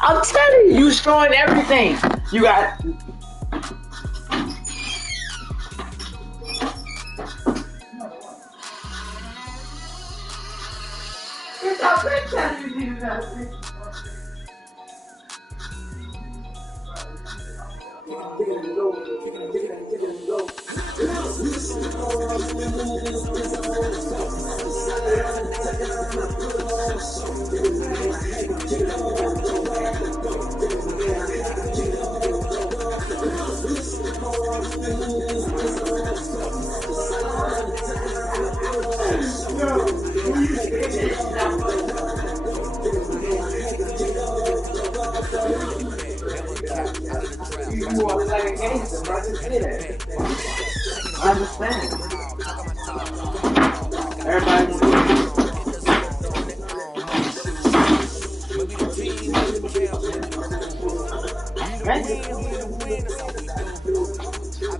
I'm telling you, you destroying everything. You got. You are like a gangster, bro. Just say that. I understand. Everybody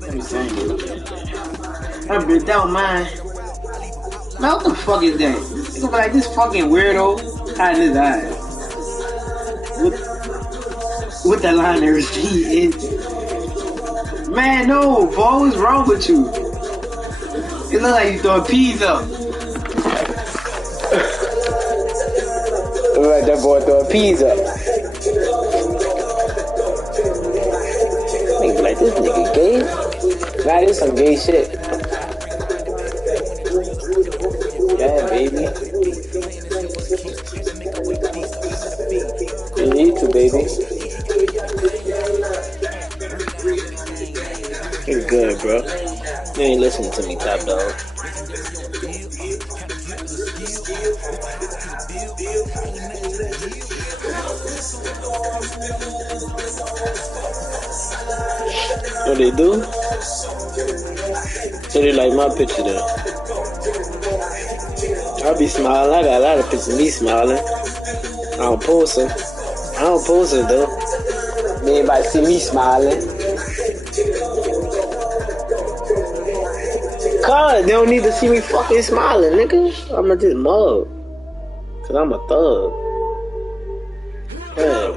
let me sing it. That bitch, that was mine. Man, what the fuck is that? It's gonna be like this fucking weirdo hiding his eyes. With that line there, he is. Man, no, boy, what's wrong with you? It look like you throwing peas up. Look like that boy throwing peas up. Nigga like, this nigga gay? Nah, this some gay shit. Yeah, baby. You need to, baby. You're good, bro. You ain't listening to me, top dog. What they do? So they like my picture there. I be smiling. I got a lot of pictures of me smiling. I don't post them. I don't post it though. Anybody see me smiling? Cause they don't need to see me fucking smiling, nigga. I'ma just mug. Cause I'm a thug. Yeah.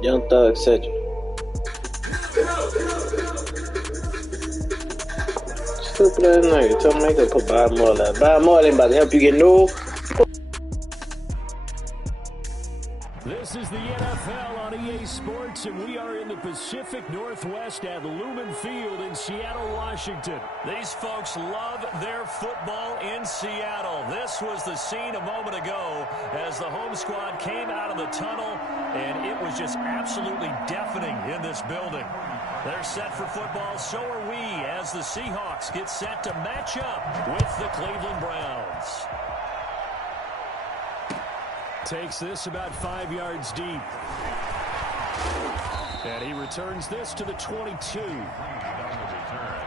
Young Thug, etc. Stupid ass nigga. Tell me they put Bob Marley. Bob Marley about to help you get no. This is the NFL on EA Sports, and we are in the Pacific Northwest at Lumen Field in Seattle, Washington. These folks love their football in Seattle. This was the scene a moment ago as the home squad came out of the tunnel, and it was just absolutely deafening in this building. They're set for football, so are we, as the Seahawks get set to match up with the Cleveland Browns. Takes this about 5 yards deep. And he returns this to the 22. On the return,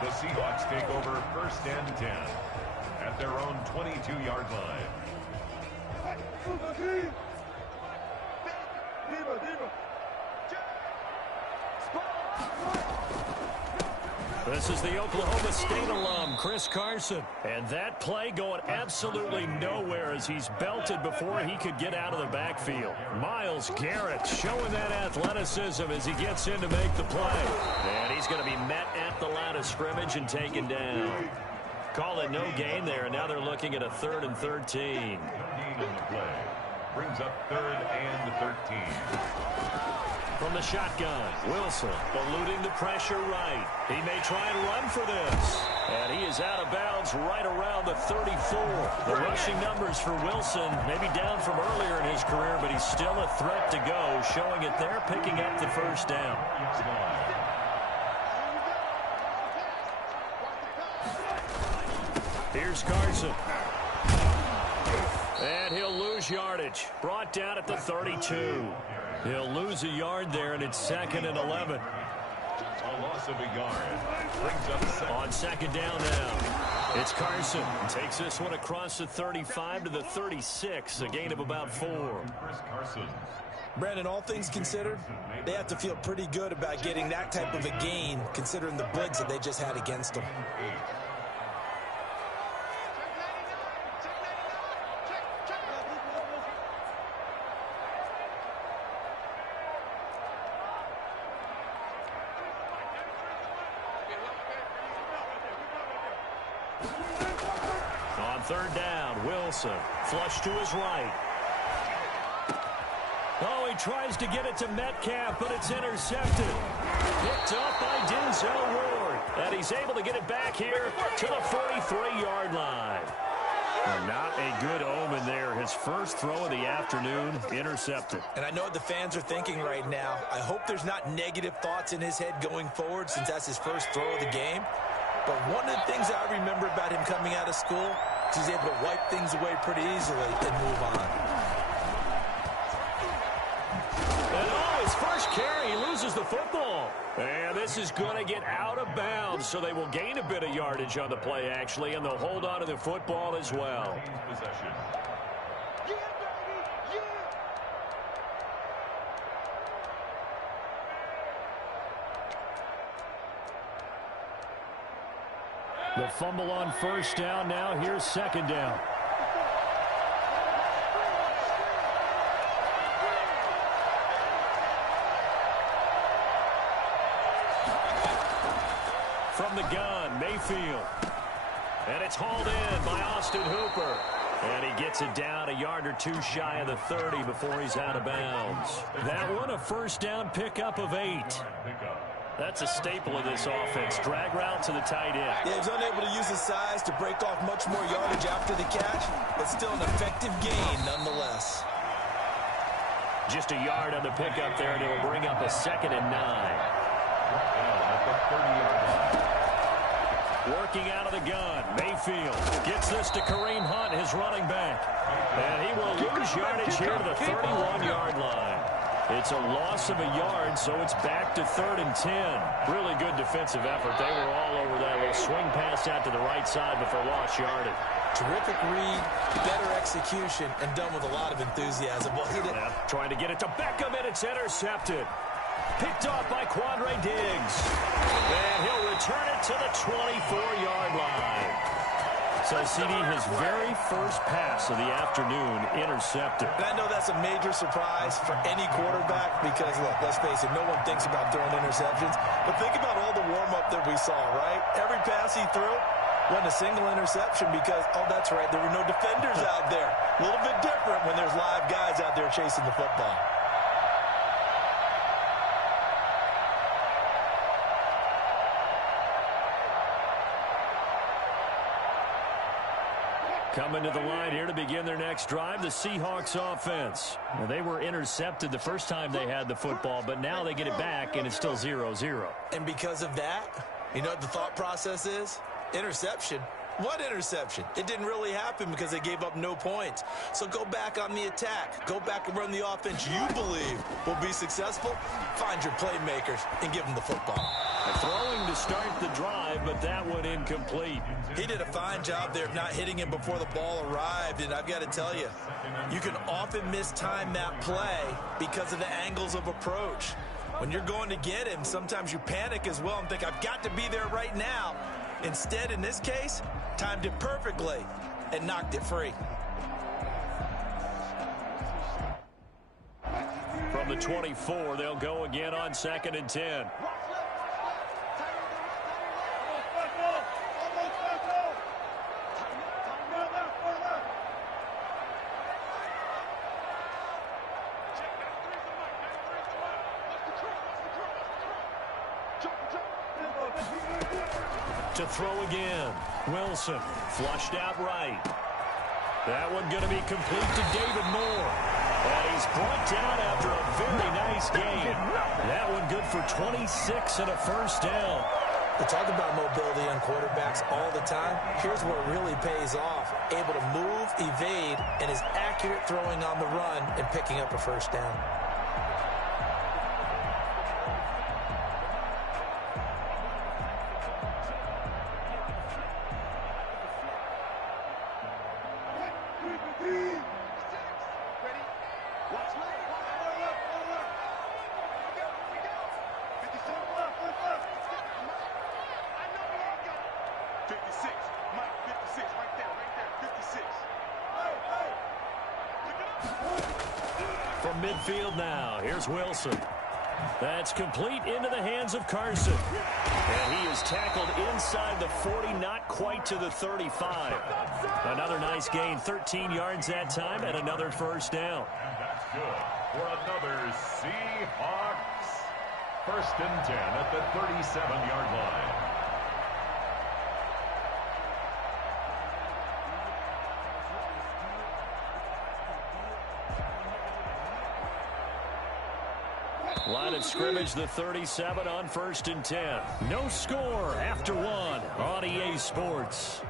the Seahawks take over 1st and 10 at their own 22-yard line. This is the Oklahoma State alum, Chris Carson. And that play going absolutely nowhere as he's belted before he could get out of the backfield. Myles Garrett showing that athleticism as he gets in to make the play. And he's going to be met at the line of scrimmage and taken down. Call it no gain there, and now they're looking at a 3rd and 13. Brings up 3rd and 13. From the shotgun, Wilson eluding the pressure right. He may try and run for this. And he is out of bounds right around the 34. The rushing numbers for Wilson maybe down from earlier in his career, but he's still a threat to go, showing it there, picking up the 1st down. Here's Carson. And he'll lose yardage. Brought down at the 32. He'll lose a yard there, and it's 2nd and 11. A loss of a yard. Brings up on 2nd down now. It's Carson. Takes this one across the 35 to the 36. A gain of about 4. Brandon, all things considered, they have to feel pretty good about getting that type of a gain, considering the blitz that they just had against them. Third down, Wilson. Flush to his right. Oh, he tries to get it to Metcalf, but it's intercepted. Picked up by Denzel Ward. And he's able to get it back here to the 43-yard line. Well, not a good omen there. His first throw of the afternoon, intercepted. And I know what the fans are thinking right now. I hope there's not negative thoughts in his head going forward since that's his first throw of the game. But one of the things I remember about him coming out of school is he's able to wipe things away pretty easily and move on. And oh, his first carry, he loses the football. And this is going to get out of bounds, so they will gain a bit of yardage on the play, actually, and they'll hold on to the football as well. The fumble on first down now. Here's second down. From the gun, Mayfield. And it's hauled in by Austin Hooper. And he gets it down a yard or two shy of the 30 before he's out of bounds. That one, a first down pickup of 8. That's a staple of this offense. Drag route to the tight end. Yeah, he's unable to use his size to break off much more yardage after the catch, but still an effective gain nonetheless. Just a yard on the pickup there, and it will bring up a 2nd and 9. Working out of the gun, Mayfield gets this to Kareem Hunt, his running back. And he will lose yardage here to the 31-yard line. It's a loss of a yard, so it's back to 3rd and 10. Really good defensive effort. They were all over that little swing pass out to the right side before lost yardage. Terrific read, better execution, and done with a lot of enthusiasm. Well, trying to get it to Beckham, and it's intercepted. Picked off by Quandre Diggs. And he'll return it to the 24-yard line. So, CD, his very first pass of the afternoon intercepted. And I know that's a major surprise for any quarterback because, look, let's face it, no one thinks about throwing interceptions. But think about all the warm-up that we saw, right? Every pass he threw wasn't a single interception because, oh, that's right, there were no defenders out there. A little bit different when there's live guys out there chasing the football. Coming to the line here to begin their next drive, the Seahawks offense. Well, they were intercepted the first time they had the football, but now they get it back, and it's still 0-0. And because of that, you know what the thought process is? Interception. What interception? It didn't really happen because they gave up no points. So go back on the attack. Go back and run the offense you believe will be successful. Find your playmakers and give them the football. Throwing to start the drive, but that one incomplete. He did a fine job there of not hitting him before the ball arrived, and I've got to tell you, you can often mistime that play because of the angles of approach. When you're going to get him, sometimes you panic as well and think, I've got to be there right now. Instead, in this case, timed it perfectly and knocked it free. From the 24, they'll go again on 2nd and 10. To throw again. Wilson flushed out right. That one going to be complete to David Moore. And he's brought down after a very nice game. That one good for 26 and a first down. We talk about mobility on quarterbacks all the time. Here's where it really pays off. Able to move, evade, and is accurate throwing on the run and picking up a first down. From midfield now, here's Wilson. That's complete into the hands of Carson. And he is tackled inside the 40, not quite to the 35. Another nice gain, 13 yards that time, and another first down. And that's good for another Seahawks. First and 10 at the 37-yard line. Line of scrimmage, the 37 on first and 10. No score after one on EA Sports.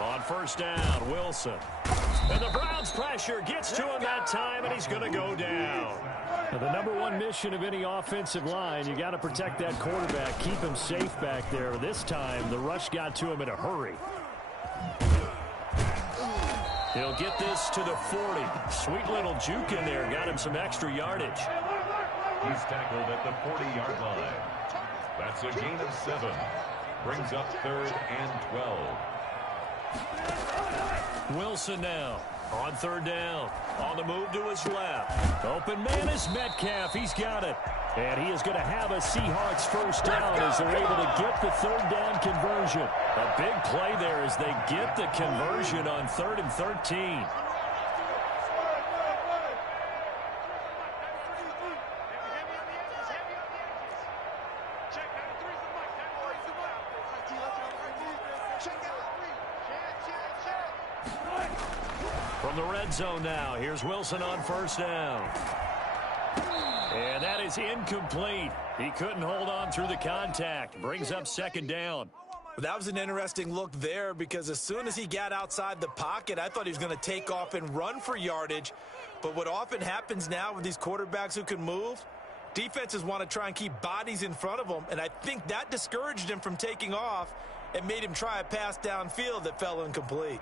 On first down, Wilson. And the Browns' pressure gets to him that time, and he's going to go down. Now, the number one mission of any offensive line, you got to protect that quarterback, keep him safe back there. This time, the rush got to him in a hurry. He'll get this to the 40. Sweet little juke in there, got him some extra yardage. He's tackled at the 40-yard line. That's a gain of 7. Brings up 3rd and 12. Wilson now on third down. On the move to his left. Open man is Metcalf. He's got it. And he is going to have a Seahawks first down as they're able to get the third down conversion. A big play there as they get the conversion on 3rd and 13. From the red zone now, here's Wilson on first down. And that is incomplete. He couldn't hold on through the contact. Brings up second down. That was an interesting look there because as soon as he got outside the pocket, I thought he was going to take off and run for yardage. But what often happens now with these quarterbacks who can move, defenses want to try and keep bodies in front of them, and I think that discouraged him from taking off and made him try a pass downfield that fell incomplete.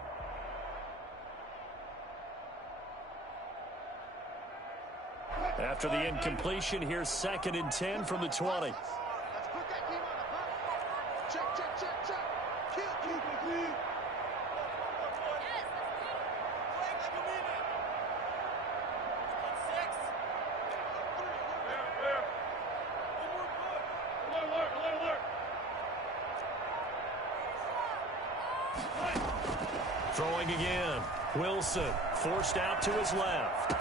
After the incompletion, here's 2nd and 10 from the 20. Throwing again. Wilson forced out to his left.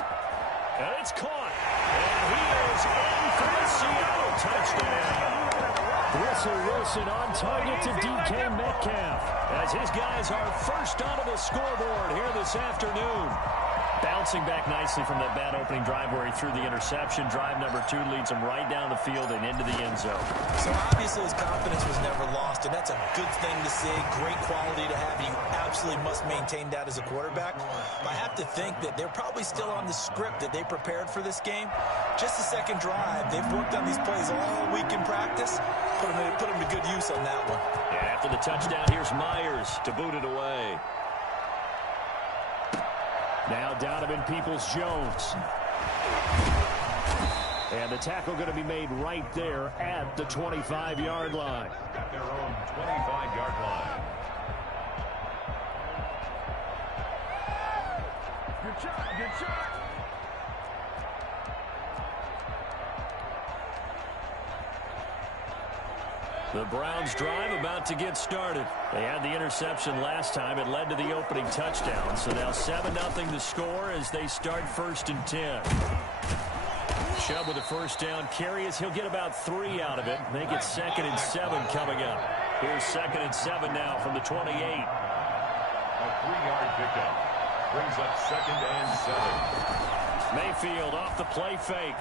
And it's caught. And he is in for the Seattle touchdown. Russell Wilson on target to DK Metcalf as his guys are first onto the scoreboard here this afternoon. Bouncing back nicely from that bad opening drive where he threw the interception. Drive number 2 leads him right down the field and into the end zone. So obviously his confidence was never lost, and that's a good thing to see. Great quality to have. You absolutely must maintain that as a quarterback. But I have to think that they're probably still on the script that they prepared for this game. Just the second drive. They've worked on these plays all week in practice. Put them to good use on that one. And after the touchdown, here's Myers to boot it away. Now Donovan Peoples-Jones. And the tackle going to be made right there at the 25-yard line. At their own 25-yard line. Good shot, good shot. The Browns drive about to get started. They had the interception last time. It led to the opening touchdown. So now 7-0 the score as they start 1st and 10. Chubb with a first down carry as he'll get about 3 out of it. Make it 2nd and 7 coming up. Here's 2nd and 7 now from the 28. A 3-yard pickup. Brings up 2nd and 7. Mayfield off the play fake.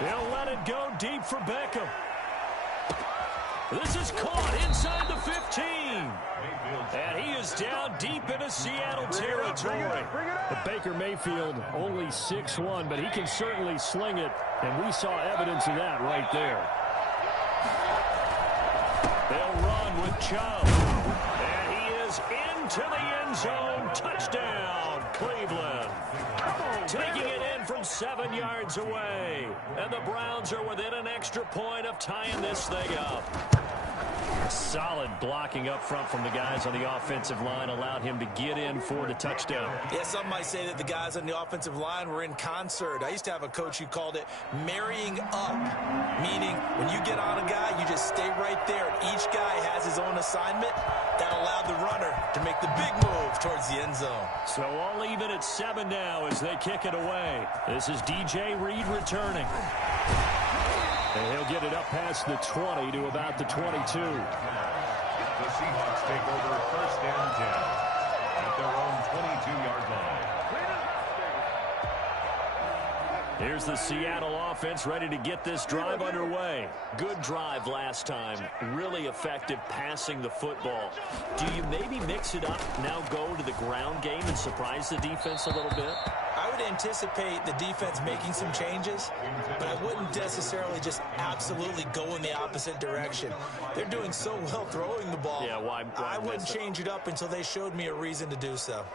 He'll let it go deep for Beckham. This is caught inside the 15. And he is down deep into Seattle territory. But Baker Mayfield only 6'1", but he can certainly sling it, and we saw evidence of that right there. They'll run with Chubb. And he is into the end zone. Touchdown, Cleveland. Taking it in from 7 yards away. And the Browns are within an extra point of tying this thing up. Solid blocking up front from the guys on the offensive line allowed him to get in for the touchdown. Yeah, some might say that the guys on the offensive line were in concert. I used to have a coach who called it marrying up, meaning when you get on a guy, you just stay right there. And each guy has his own assignment. That allowed the runner to make the big move towards the end zone. So all even at 7 now as they kick it away. This is DJ Reed returning. And he'll get it up past the 20 to about the 22. The Seahawks take over first and 10 at their own 22-yard line. Here's the Seattle offense ready to get this drive underway. Good drive last time. Really effective passing the football. Do you maybe mix it up, now go to the ground game and surprise the defense a little bit? I would anticipate the defense making some changes, but I wouldn't necessarily just absolutely go in the opposite direction. They're doing so well throwing the ball. Yeah, why I wouldn't change it up until they showed me a reason to do so.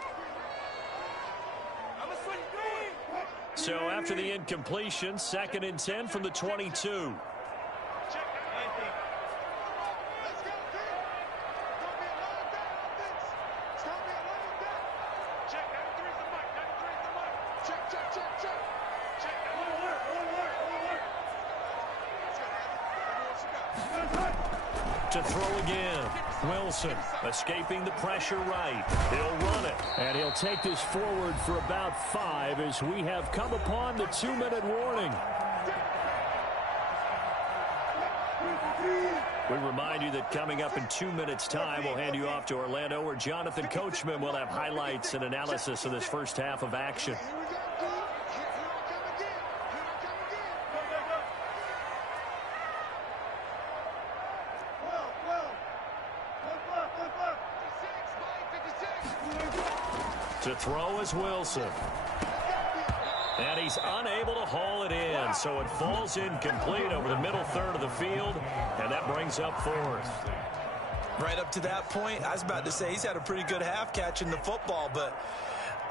So after the incompletion, 2nd and 10 from the 22. To throw again. Wilson escaping the pressure right. He'll run it. And he'll take this forward for about 5 as we have come upon the 2-minute warning. We remind you that coming up in 2 minutes' time, we'll hand you off to Orlando, where Jonathan Coachman will have highlights and analysis of this first half of action. To throw is Wilson. And he's unable to haul it in, so it falls incomplete over the middle third of the field, and that brings up 4th. Right up to that point, I was about to say he's had a pretty good half catching the football, but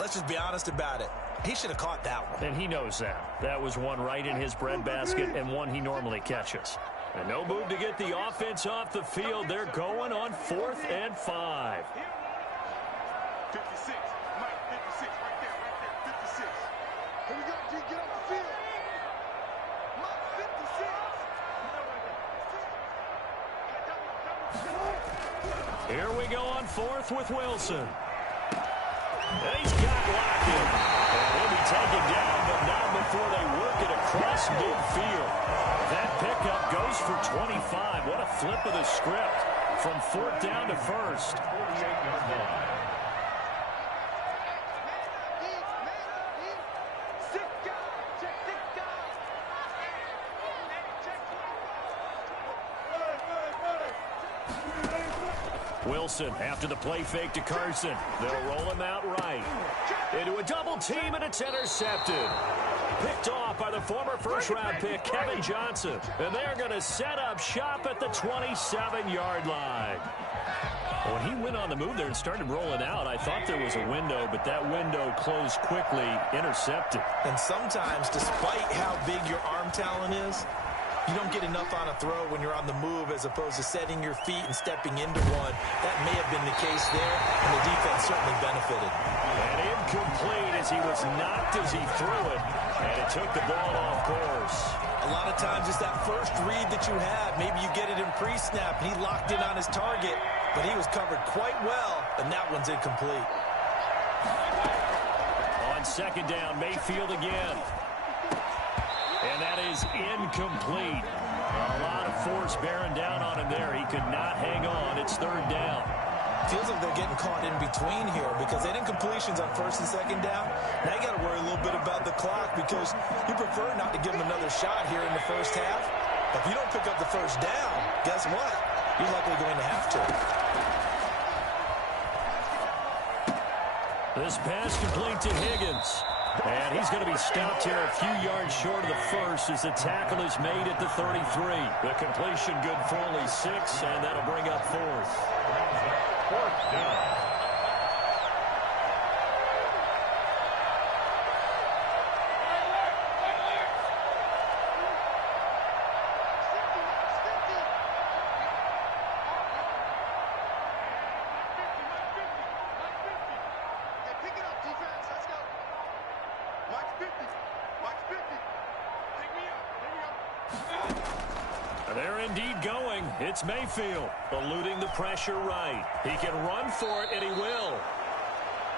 let's just be honest about it. He should have caught that one. And he knows that. That was one right in his breadbasket and one he normally catches. And no move to get the offense off the field. They're going on 4th and 5. 56. Mike, 56. Right there. 56. Here we go, G. Get off the field. Mike, 56. Here we go on 4th with Wilson. And he's got Lockett. And he'll be taken down, but not before they work it across midfield. That pickup goes for 25. What a flip of the script from 4th down to 1st. 48-yard line. Wilson after the play fake to Carson. They'll roll him out right. Into a double team, and it's intercepted. Picked off by the former first-round pick, Kevin Johnson. And they're going to set up shop at the 27-yard line. When he went on the move there and started rolling out, I thought there was a window, but that window closed quickly, intercepted. And sometimes, despite how big your arm talent is, you don't get enough on a throw when you're on the move as opposed to setting your feet and stepping into one. That may have been the case there, and the defense certainly benefited. And incomplete as he was knocked as he threw it, and it took the ball off course. A lot of times it's that first read that you have. Maybe you get it in pre-snap, and he locked in on his target, but he was covered quite well, and that one's incomplete. On 2nd down, Mayfield again. And that is incomplete. A lot of force bearing down on him there. He could not hang on. It's 3rd down. Feels like they're getting caught in between here because they did incompletions on 1st and 2nd down. Now you got to worry a little bit about the clock because you prefer not to give them another shot here in the first half. But if you don't pick up the 1st down, guess what? You're likely going to have to. This pass complete to Higgins. And he's going to be stopped here a few yards short of the first as the tackle is made at the 33. The completion good for only 6, and that'll bring up fourth. Fourth down. They're indeed going. It's Mayfield, eluding the pressure right. He can run for it, and he will.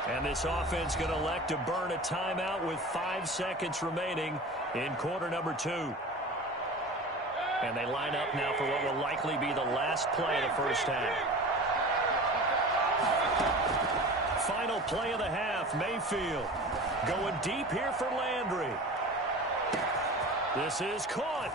And this offense going to elect to burn a timeout with 5 seconds remaining in quarter number 2. And they line up now for what will likely be the last play of the first half. Final play of the half, Mayfield going deep here for Landry. This is caught.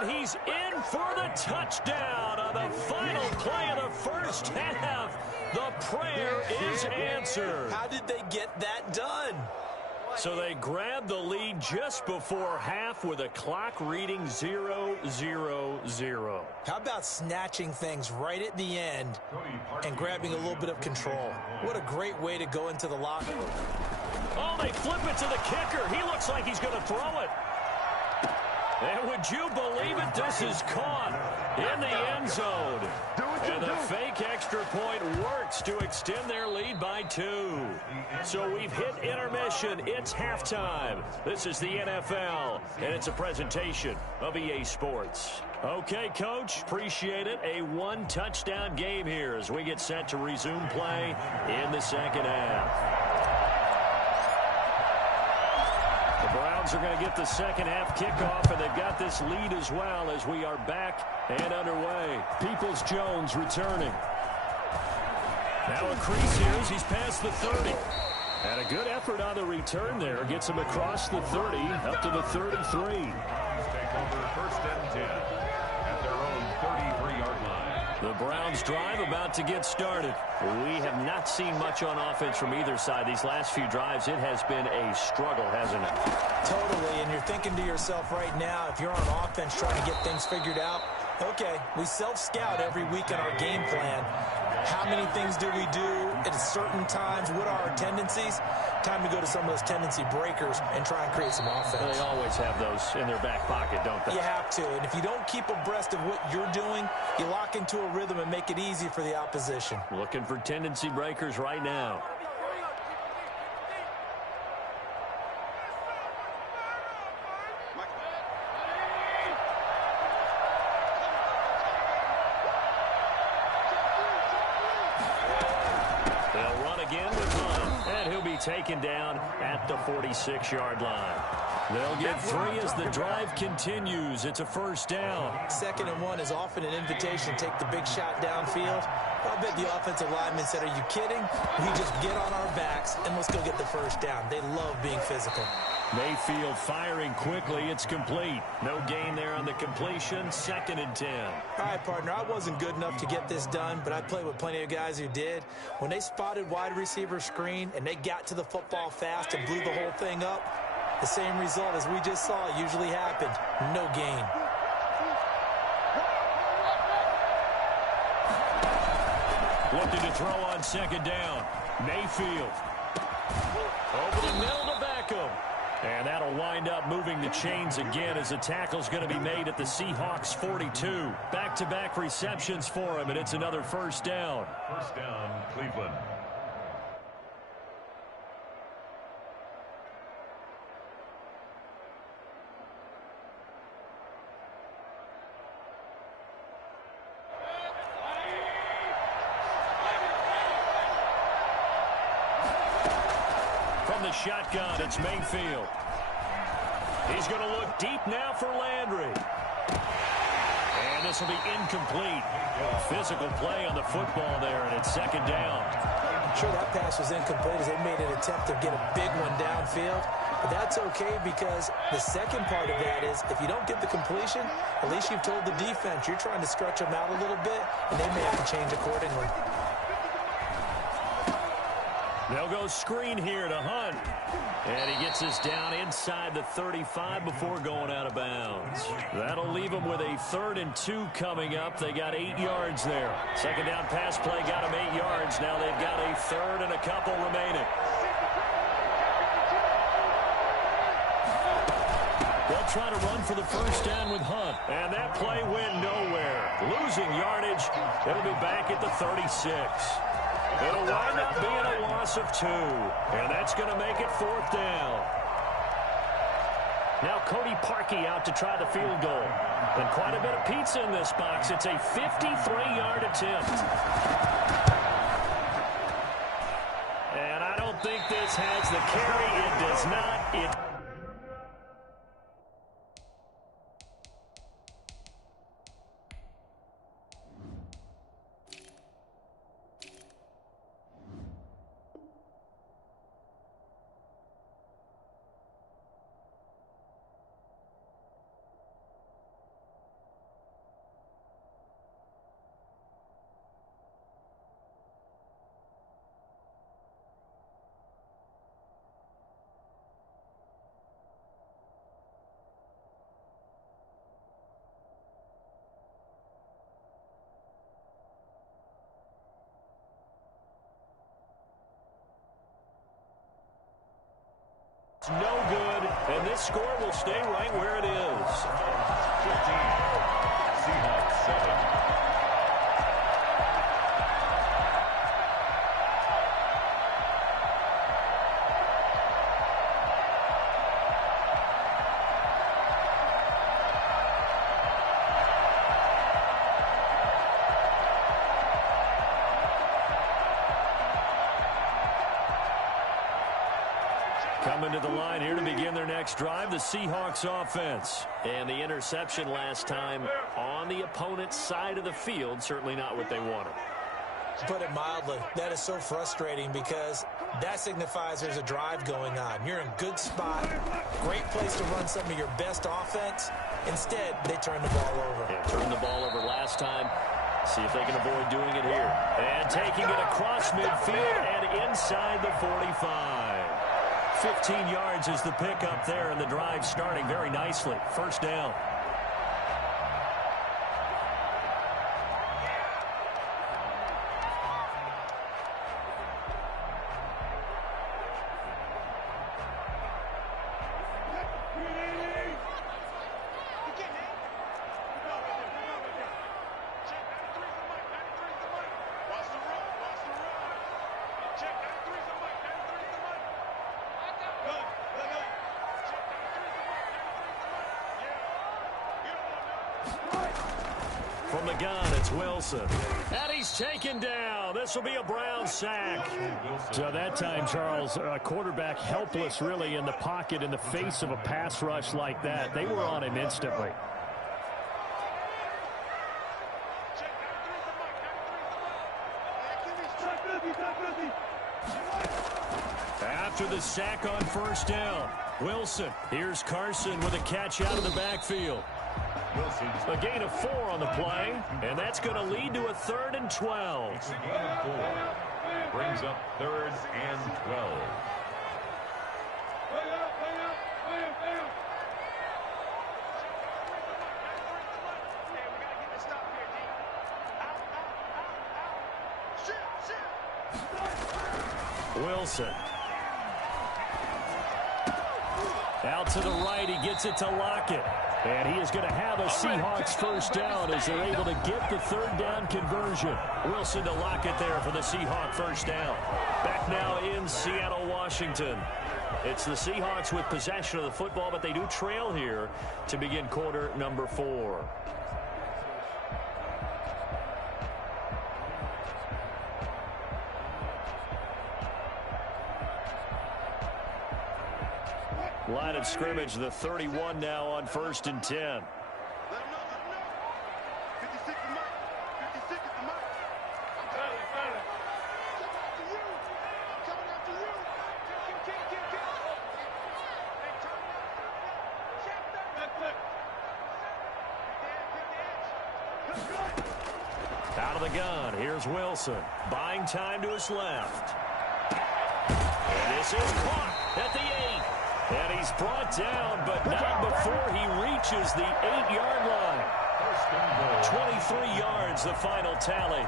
And he's in for the touchdown on the final play of the first half. The prayer is answered. How did they get that done? So they grabbed the lead just before half with a clock reading 0-0-0. How about snatching things right at the end and grabbing a little bit of control? What a great way to go into the locker room. Oh, they flip it to the kicker. He looks like he's going to throw it. And would you believe it? This is caught in the end zone. And the fake extra point works to extend their lead by 2. So we've hit intermission. It's halftime. This is the NFL, and it's a presentation of EA Sports. Okay, Coach, appreciate it. A 1-touchdown game here as we get set to resume play in the second half. The Browns are going to get the second half kickoff, and they've got this lead as well as we are back and underway. Peoples-Jones returning. Now a crease here as he's past the 30. And a good effort on the return there. Gets him across the 30 up to the 33. Take over first and 10 at their own 33-yard line. The Browns drive about to get started. We have not seen much on offense from either side. These last few drives, it has been a struggle, hasn't it? Totally, and you're thinking to yourself right now, if you're on offense trying to get things figured out, okay, we self-scout every week in our game plan. How many things do we do at certain times? What are our tendencies? Time to go to some of those tendency breakers and try and create some offense. They always have those in their back pocket, don't they? You have to, and if you don't keep abreast of what you're doing, you lock into a rhythm and make it easy for the opposition. Looking for tendency breakers right now. Taken down at the 46-yard line. They'll get 3 as the drive continues. It's a first down. 2nd and 1 is often an invitation to take the big shot downfield. I bet the offensive lineman said, are you kidding? We just get on our backs and let's go get the first down. They love being physical. Mayfield firing quickly. It's complete. No gain there on the completion. 2nd and 10. All right, partner, I wasn't good enough to get this done, but I played with plenty of guys who did. When they spotted wide receiver screen and they got to the football fast and blew the whole thing up, the same result as we just saw usually happened. No gain. Looking to throw on 2nd down. Mayfield. Over the middle to Beckham. And that'll wind up moving the chains again as the tackle's going to be made at the Seahawks 42. Back-to-back receptions for him, and it's another first down. First down, Cleveland. From the shotgun, it's Mayfield. He's going to look deep now for Landry. And this will be incomplete. Physical play on the football there, and it's 2nd down. I'm sure that pass was incomplete as they made an attempt to get a big one downfield. But that's okay because the second part of that is if you don't get the completion, at least you've told the defense you're trying to stretch them out a little bit, and they may have to change accordingly. They'll go screen here to Hunt. And he gets us down inside the 35 before going out of bounds. That'll leave them with a 3rd and 2 coming up. They got 8 yards there. Second down pass play got them 8 yards. Now they've got a 3rd and a couple remaining. They'll try to run for the first down with Hunt. And that play went nowhere. Losing yardage. It'll be back at the 36. It'll wind up being a loss of 2. And that's going to make it 4th down. Now Cody Parkey out to try the field goal. And quite a bit of pizza in this box. It's a 53-yard attempt. And I don't think this has the carry. It does not. No good, and this score will stay right where it is. 15, Seahawks 7. Coming to the line here to begin their next drive, the Seahawks offense. And the interception last time on the opponent's side of the field, certainly not what they wanted. To put it mildly, that is so frustrating because that signifies there's a drive going on. You're in a good spot, great place to run some of your best offense. Instead, they turn the ball over. Yeah, turned the ball over last time. See if they can avoid doing it here. And taking it across midfield and inside the 45. 15 yards is the pickup there, and the drive starting very nicely. First down. From the gun, it's Wilson. And he's taken down. This will be a Brown sack. So that time, Charles, a quarterback helpless really in the pocket in the face of a pass rush like that. They were on him instantly. After the sack on first down, Wilson. Here's Carson with a catch out of the backfield. A gain of 4 on the play, and that's going to lead to a 3rd and 12. It's a gain of 4. Brings up 3rd and 12. Wilson. Out to the right, he gets it to Lockett. And he is going to have a Seahawks first down as they're able to get the 3rd down conversion. Wilson to Lockett there for the Seahawk first down. Back now in Seattle, Washington. It's the Seahawks with possession of the football, but they do trail here to begin quarter number 4. Line of scrimmage, the 31 now on 1st and 10. Out of the gun, here's Wilson. Buying time to his left. And this is caught at the 8. And he's brought down, but not before he reaches the 8-yard line. 23 yards, the final tally.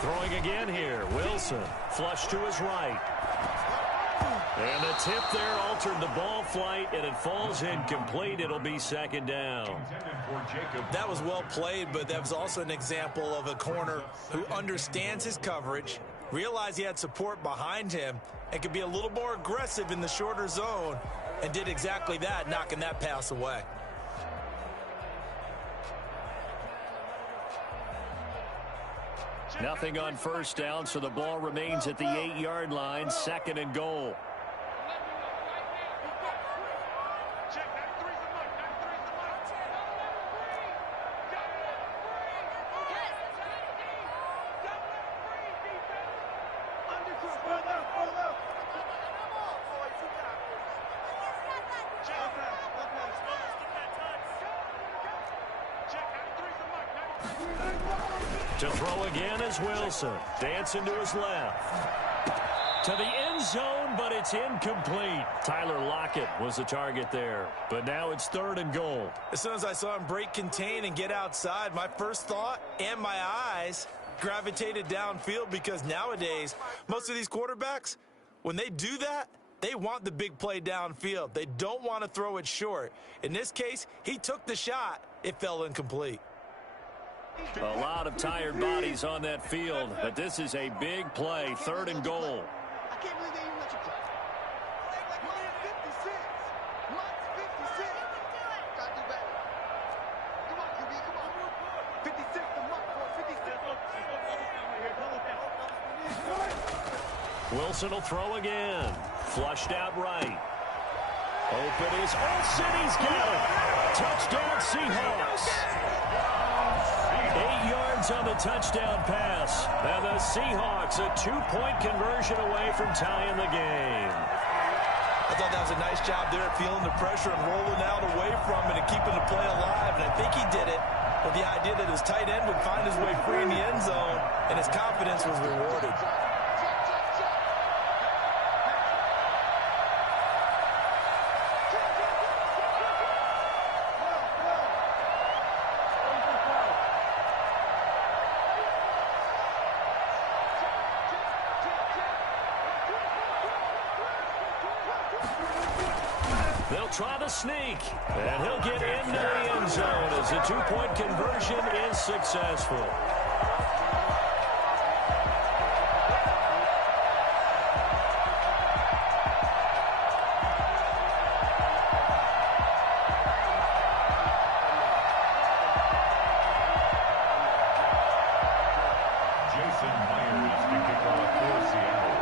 Throwing again here. Wilson flush to his right. And the tip there altered the ball flight, and it falls incomplete. It'll be second down. That was well played, but that was also an example of a corner who understands his coverage, realized he had support behind him, and could be a little more aggressive in the shorter zone, and did exactly that, knocking that pass away. Nothing on first down, so the ball remains at the 8-yard line, second and goal. To throw again is Wilson. Dancing to his left. To the end zone, but it's incomplete. Tyler Lockett was the target there. But now it's third and goal. As soon as I saw him break contain and get outside, my first thought and my eyes gravitated downfield, because nowadays, most of these quarterbacks, when they do that, they want the big play downfield. They don't want to throw it short. In this case, he took the shot. It fell incomplete. A lot of tired bodies on that field, but this is a big play, third and goal. I can't believe they even let you play. Month's 56. Month's 56. Gotta do better. Come on, QB, come on. 56 the month, boy. 56. Wilson will throw again. Flushed out right. Open is Olsen. He's got it. Touchdown Seahawks. 8 yards on the touchdown pass. And the Seahawks a 2-point conversion away from tying the game. I thought that was a nice job there, feeling the pressure and rolling out away from it and keeping the play alive. And I think he did it with the idea that his tight end would find his way free in the end zone, and his confidence was rewarded. They'll try the sneak, and he'll get into the end zone as the 2-point conversion is successful. Jason Myers to kick off for Seattle.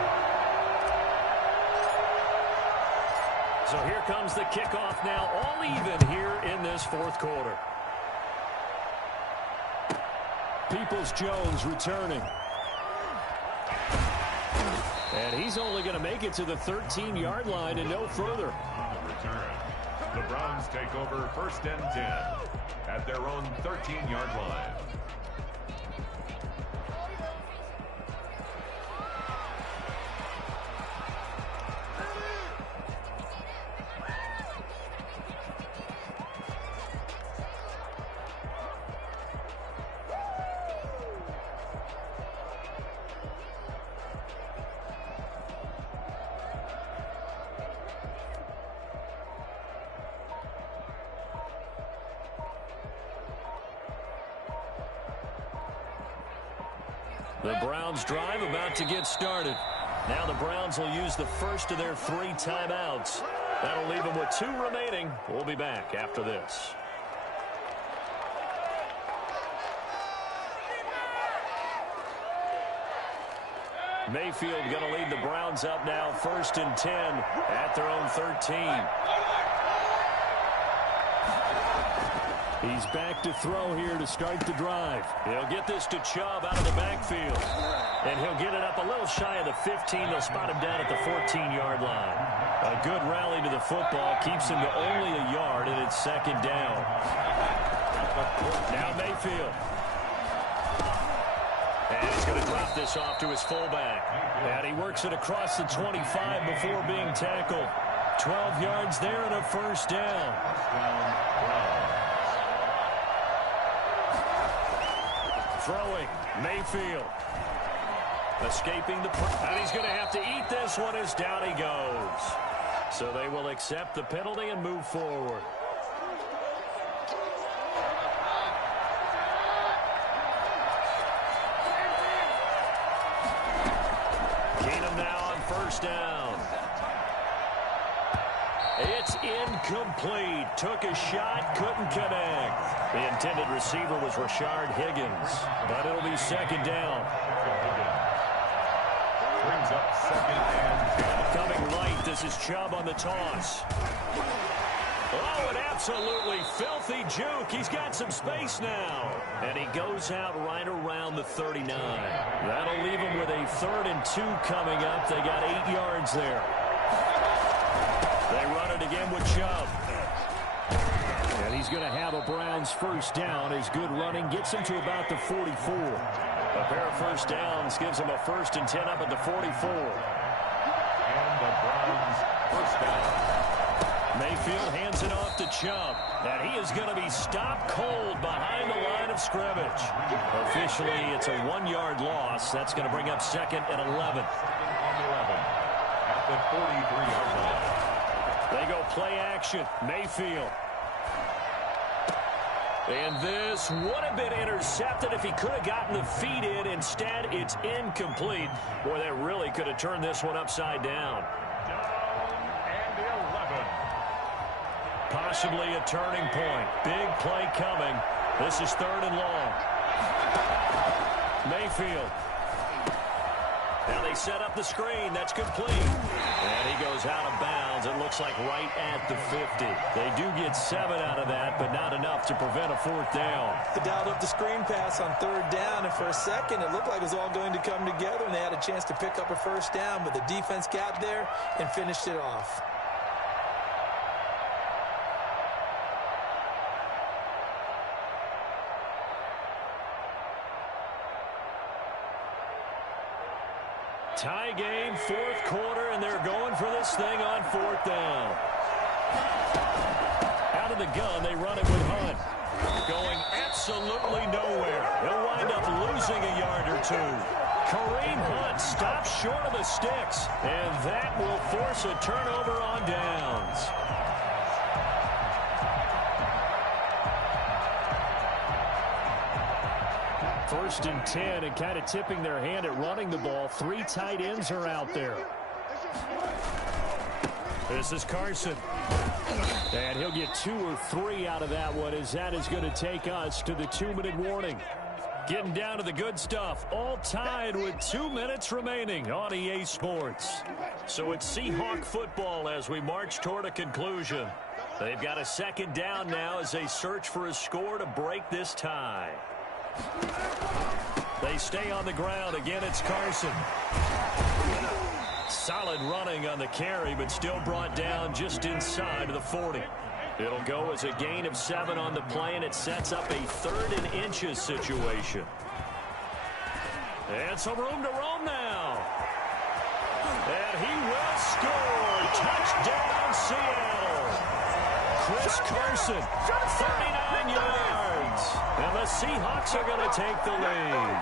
So here comes the kickoff now, all even here in this fourth quarter. Peoples-Jones returning. And he's only going to make it to the 13-yard line and no further. On the return, the Browns take over first and 10 at their own 13-yard line. The Browns drive about to get started. Now the Browns will use the first of their 3 timeouts. That'll leave them with 2 remaining. We'll be back after this. Mayfield going to lead the Browns up now, 1st and 10 at their own 13. He's back to throw here to start the drive. He'll get this to Chubb out of the backfield. And he'll get it up a little shy of the 15. They'll spot him down at the 14-yard line. A good rally to the football keeps him to only a yard, and it's 2nd down. Now Mayfield. And he's going to drop this off to his fullback. And he works it across the 25 before being tackled. 12 yards there and a 1st down. Throwing, Mayfield. Escaping the... And he's going to have to eat this one as down he goes. So they will accept the penalty and move forward. Keenum now on 1st down. It's incomplete. Took a shot, couldn't connect. The intended receiver was Rashard Higgins, but it'll be 2nd down. Brings up 2nd and 10. Coming light, this is Chubb on the toss. Oh, an absolutely filthy juke. He's got some space now. And he goes out right around the 39. That'll leave him with a 3rd and 2 coming up. They got 8 yards there. They run it again with Chubb. And he's going to have a Browns 1st down. His good running gets him to about the 44. A pair of 1st downs gives him a 1st and 10 up at the 44. And the Browns 1st down. Mayfield hands it off to Chubb. And he is going to be stopped cold behind the line of scrimmage. Officially, it's a 1-yard loss. That's going to bring up 2nd and 11. 2nd and 11 at the 43-yard line. They go play action. Mayfield. And this would have been intercepted if he could have gotten the feet in. Instead, it's incomplete. Boy, that really could have turned this one upside down. Down and 11. Possibly a turning point. Big play coming. This is 3rd and long. Mayfield. Now they set up the screen. That's complete. And he goes out of bounds. It looks like right at the 50. They do get 7 out of that, but not enough to prevent a 4th down. They dialed up the screen pass on 3rd down, and for a second it looked like it was all going to come together, and they had a chance to pick up a 1st down, but the defense got there and finished it off. Tie game, 4th quarter, and they're going for this thing on 4th down. Out of the gun, they run it with Hunt. Going absolutely nowhere. He'll wind up losing a yard or 2. Kareem Hunt stops short of the sticks, and that will force a turnover on downs. First and 10, and kind of tipping their hand at running the ball. 3 tight ends are out there. This is Carson. And he'll get 2 or 3 out of that one, as that is going to take us to the 2-minute warning. Getting down to the good stuff. All tied with 2 minutes remaining on EA Sports. So it's Seahawk football as we march toward a conclusion. They've got a 2nd down now as they search for a score to break this tie. They stay on the ground. Again, it's Carson. Solid running on the carry, but still brought down just inside of the 40. It'll go as a gain of 7 on the play, and it sets up a 3rd and inches situation. And some room to roam now. And he will score. Touchdown, Seattle. Chris Carson, 39 yards. And the Seahawks are going to take the lead.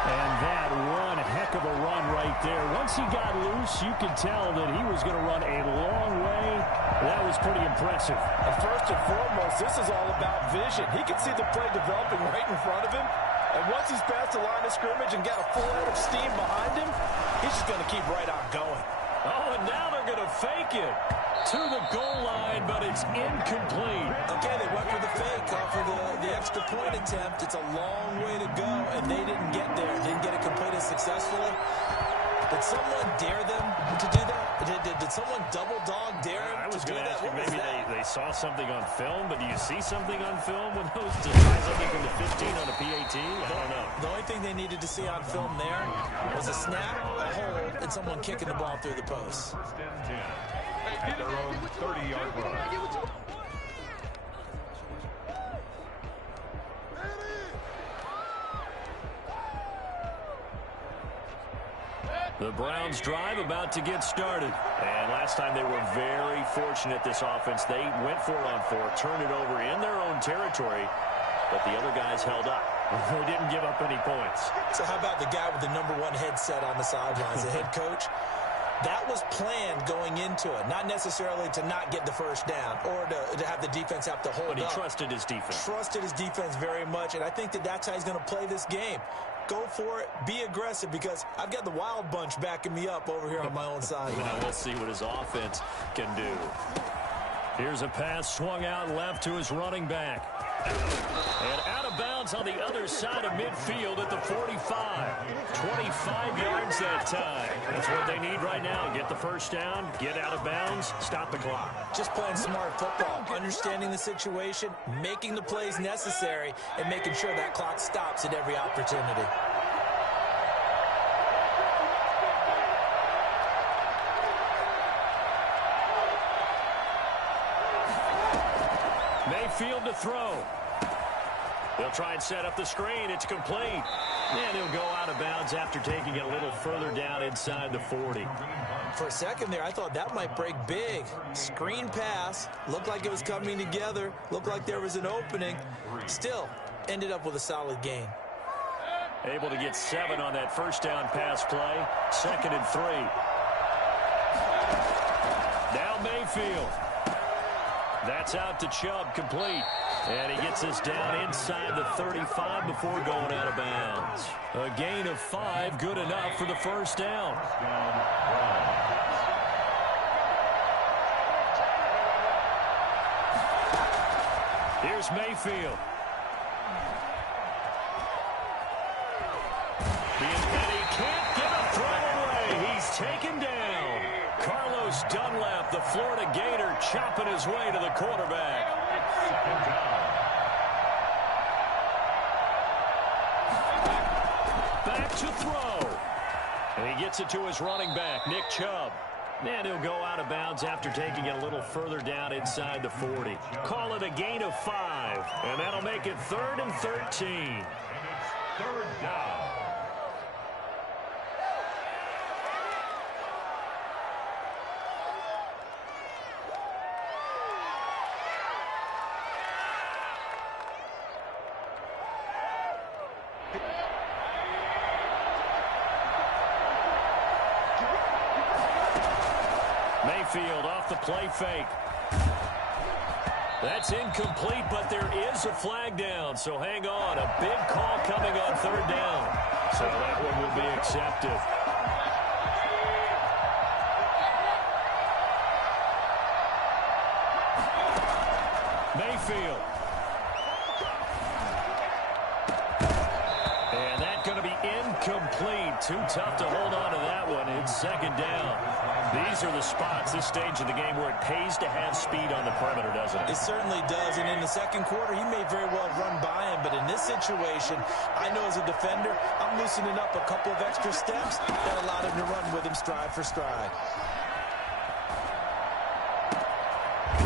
And that one heck of a run right there. Once he got loose, you could tell that he was going to run a long way. That was pretty impressive. And first and foremost, this is all about vision. He can see the play developing right in front of him. And once he's past the line of scrimmage and got a full head of steam behind him, he's just going to keep right on going. Oh, and now they're going to fake it to the goal line, but it's incomplete. Okay, they went for the fake off of the extra point attempt. It's a long way to go, and they didn't get there. Didn't get it completed successfully. Did someone dare them to do that? Did someone double dog dare them I was to do going to that? ask you, What was maybe that? they saw something on film, but do you see something on film with those to try something from the 15 on a PAT? I don't know. The only thing they needed to see on film there was a snap, a hold, and someone kicking the ball through the post. First and 10 at their own 30-yard line. The Browns drive about to get started. And last time they were very fortunate, this offense. They went for it on 4, turned it over in their own territory, but the other guys held up. They didn't give up any points. So how about the guy with the #1 headset on the sidelines, the head coach? That was planned going into it, not necessarily to not get the first down or to have the defense have to hold up. But he trusted his defense. Trusted his defense very much, and I think that's how he's going to play this game. Go for it, be aggressive, because I've got the wild bunch backing me up over here on my own side. Now we'll see what his offense can do. Here's a pass swung out left to his running back. And out of bounds on the other side of midfield at the 45. 25 yards that time. That's what they need right now. Get the first down, get out of bounds, stop the clock. Just playing smart football, understanding the situation, making the plays necessary, and making sure that clock stops at every opportunity. Mayfield to throw. They'll try and set up the screen. It's complete. And he'll go out of bounds after taking it a little further down inside the 40. For a second there, I thought that might break big. Screen pass. Looked like it was coming together. Looked like there was an opening. Still, ended up with a solid gain. Able to get 7 on that first down pass play. 2nd and 3. Now Mayfield. That's out to Chubb, complete. And he gets us down inside the 35 before going out of bounds. A gain of 5, good enough for the first down. Here's Mayfield. And he can't get a throw away. He's taken down. Carlos Dunlap, the Florida Gator, chopping his way to the quarterback. Back to throw. And he gets it to his running back, Nick Chubb. And he'll go out of bounds after taking it a little further down inside the 40. Call it a gain of 5. And that'll make it 3rd and 13. And it's 3rd down. Mayfield off the play fake. That's incomplete, but there is a flag down, so hang on. A big call coming on 3rd down. So that one will be accepted. Mayfield. And that's going to be incomplete. Too tough to hold on to that one. It's 2nd down. These are the spots, this stage of the game, where it pays to have speed on the perimeter, doesn't it? It certainly does, and in the second quarter, he may very well run by him, but in this situation, I know as a defender, I'm loosening up a couple of extra steps that allowed him to run with him stride for stride.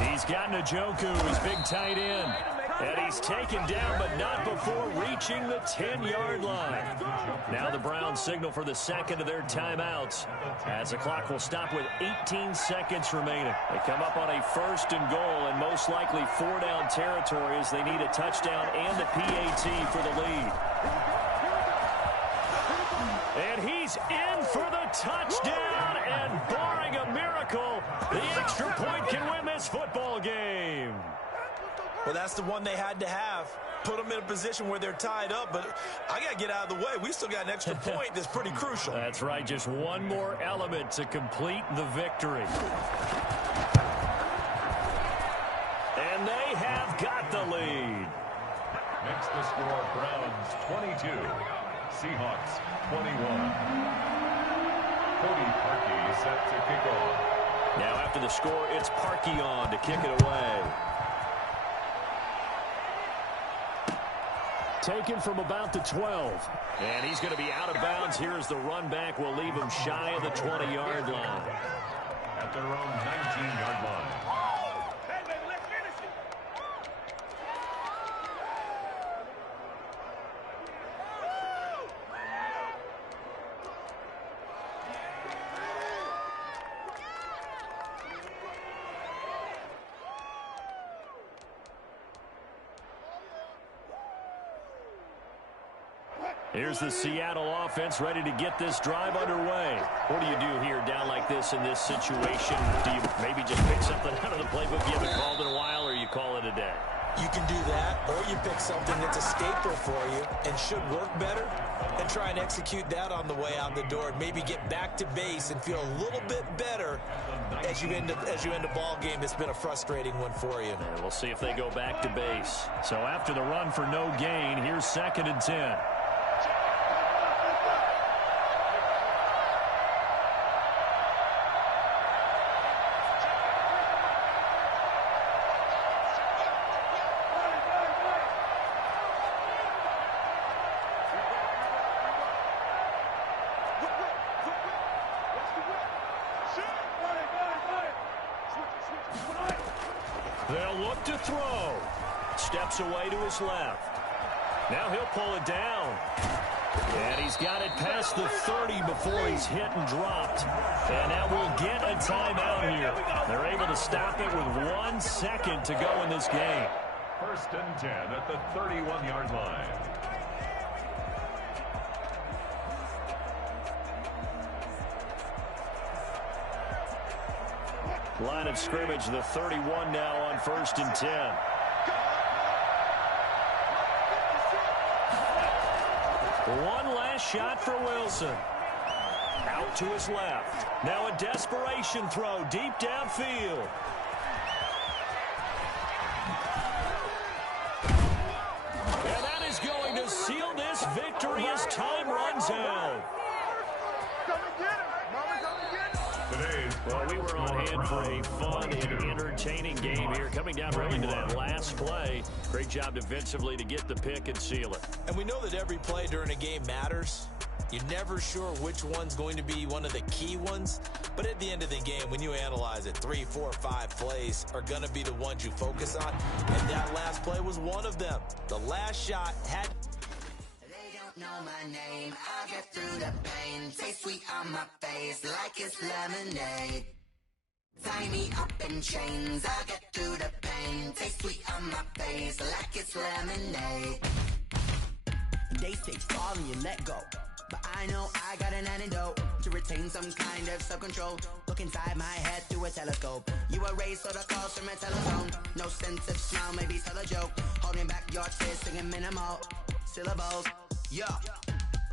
He's got Njoku, his big tight end. And he's taken down, but not before reaching the 10-yard line. Now the Browns signal for the 2nd of their timeouts, as the clock will stop with 18 seconds remaining. They come up on a 1st and goal, and most likely 4-down territory as they need a touchdown and a PAT for the lead. And he's in for the touchdown, and barring a miracle, the extra point can win this football game. Well, that's the one they had to have. Put them in a position where they're tied up, but I got to get out of the way. We still got an extra point that's pretty crucial. That's right, just one more element to complete the victory. And they have got the lead. Next the score, Browns 22, Seahawks 21. Cody Parkey set to kick off. Now after the score, it's Parkey on to kick it away. Taken from about the 12. And he's going to be out of bounds here as the run back will leave him shy of the 20-yard line. At their own 19-yard line. Here's the Seattle offense ready to get this drive underway. What do you do here down like this in this situation? Do you maybe just pick something out of the playbook you haven't called in a while, or you call it a day? You can do that, or you pick something that's a staple for you and should work better and try and execute that on the way out the door and maybe get back to base and feel a little bit better as you end a ball game that's been a frustrating one for you. And we'll see if they go back to base. So after the run for no gain, here's 2nd and 10. They'll look to throw. Steps away to his left. Now he'll pull it down. And he's got it past the 30 before he's hit and dropped. And now we'll get a timeout here. They're able to stop it with 1 second to go in this game. 1st and 10 at the 31-yard line. Line of scrimmage, the 31 now on 1st and 10. One last shot for Wilson. Out to his left. Now a desperation throw deep downfield. And that is going to seal this victory as time runs out. Well, we were on hand for a fun and entertaining game here. Coming down really to that last play. Great job defensively to get the pick and seal it. And we know that every play during a game matters. You're never sure which one's going to be one of the key ones. But at the end of the game, when you analyze it, 3, 4, 5 plays are going to be the ones you focus on. And that last play was one of them. The last shot had... Know my name, I'll get through the pain. Taste sweet on my face like it's lemonade. Tie me up in chains, I'll get through the pain. Taste sweet on my face like it's lemonade. They say fall and you let go, but I know I got an antidote to retain some kind of self-control. Look inside my head through a telescope. You erase all the calls from a telephone. No sense of smile, maybe tell a joke. Holding back your tears, singing minimal syllables. Yo,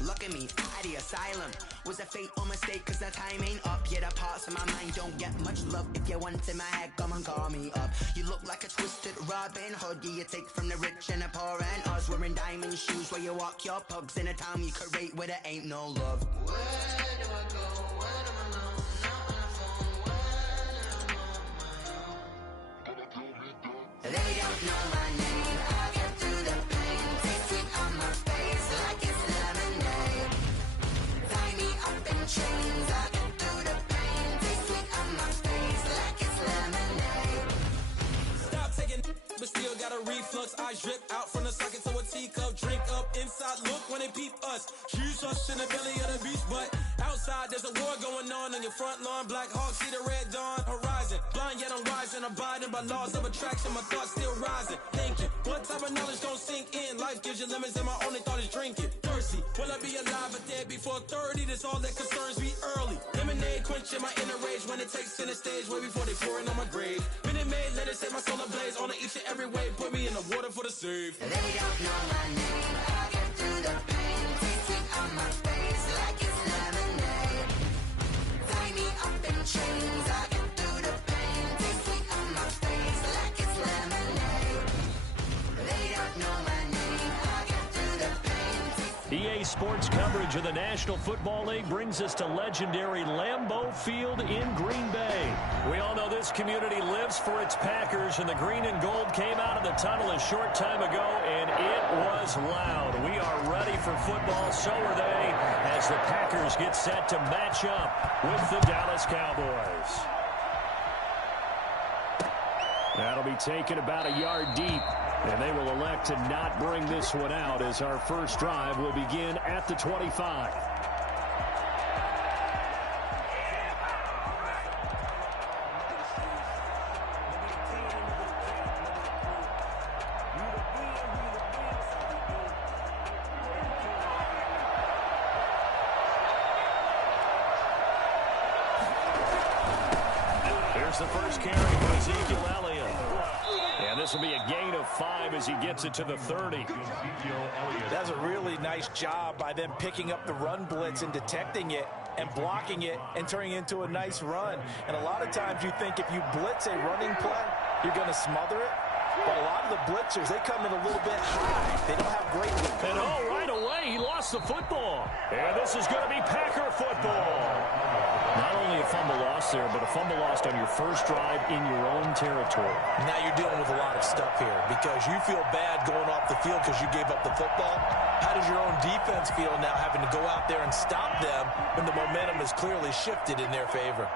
look at me, out the asylum. Was a fate or mistake, cause the time ain't up. Yeah, the parts of my mind don't get much love. If you want in my head, come and call me up. You look like a twisted Robin Hood. Yeah, you take from the rich and the poor and us. Wearing diamond shoes where you walk your pugs in a town you create where there ain't no love. Where do I go? When I'm alone? Not on the phone. When I'm on my own. They don't know my name. I get through the pain. Taste sweet on my face like it's lemonade. Tie me up in chains. I get through the pain. Taste sweet on my face like it's lemonade. Stop taking, but still got a reflux. Eyes drip out from the socket to a teacup. Drink up inside. Look when they peep us. Choose us in the belly of the beast, but outside there's a war going on your front lawn. Black Hawk see the red dawn horizon. Blind yet I'm rising, abiding by laws of attraction. My thoughts still rising. Thinking, what type of knowledge don't sink in? Life gives you lemons and my only thought is drinking. Thirsty, will I be alive or dead before 30? That's all that concerns me early. Lemonade quenching my inner rage when it takes center stage way before they pouring on my grave. Minute Maid, let it set my soul ablaze on each and every way. Put me in the water for the save. They don't know my name. I get through the pain. Taste sweet on my face like it's lemonade. Tie me up in chains. I get through the pain. Taste sweet on my face like it's lemonade. They don't know my name. I get through the pain. EA EA Sports coverage of the National Football League brings us to legendary Lambeau Field in Green Bay. We all know this community lives for its Packers, and the green and gold came out of the tunnel a short time ago, and it was loud. We are ready for football, so are they, as the Packers get set to match up with the Dallas Cowboys. That'll be taken about a yard deep. And they will elect to not bring this one out as our first drive will begin at the 25. Here's the first carry for Ezekiel Elliott. And this will be a gain of 5 as he gets it to the 30. That's a really nice job by them picking up the run blitz and detecting it and blocking it and turning it into a nice run. And a lot of times you think if you blitz a running play, you're going to smother it. But a lot of the blitzers, they come in a little bit high. They don't have great... And right away, he lost the football. And this is going to be Packer football. Not only a fumble loss there, but a fumble lost on your first drive in your own territory. Now you're dealing with a lot of stuff here because you feel bad going off the field because you gave up the football. How does your own defense feel now having to go out there and stop them when the momentum is clearly shifted in their favor?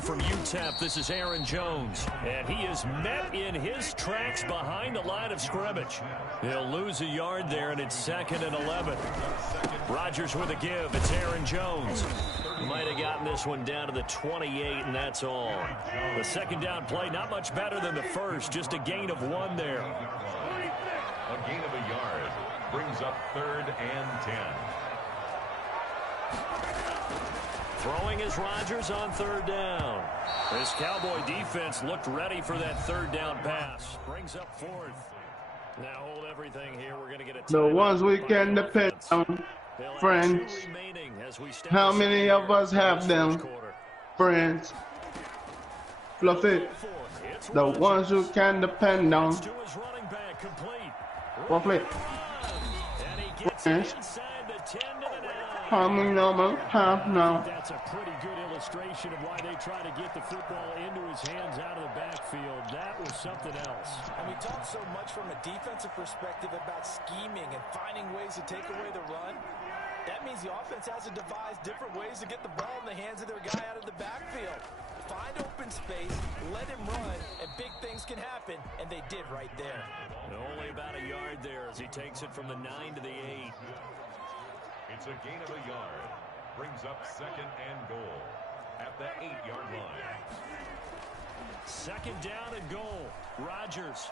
From UTEP, this is Aaron Jones, and he is met in his tracks behind the line of scrimmage. He'll lose a yard there, and it's 2nd and 11. Rodgers with a give. It's Aaron Jones. Might have gotten this one down to the 28, and that's all. The second down play, not much better than the first, just a gain of 1 there. A gain of a yard brings up 3rd and 10. Throwing is Rodgers on 3rd down. This Cowboy defense looked ready for that 3rd down pass. Brings up 4th. Now hold everything here. We're going to get a the ones we can depend on, friends. How many of us have them, friends? Fluffy. The ones who can depend on. Fluffy. Friends. How many of us have now? That's a pretty good illustration of why they try to get the football into his hands out of the backfield. That was something else. And we talk so much from a defensive perspective about scheming and finding ways to take away the run. That means the offense has to devise different ways to get the ball in the hands of their guy out of the backfield. Find open space, let him run, and big things can happen, and they did right there. Only about a yard there as he takes it from the 9 to the 8. It's a gain of a yard. Brings up 2nd and goal at the 8-yard line. 2nd down and goal. Rodgers.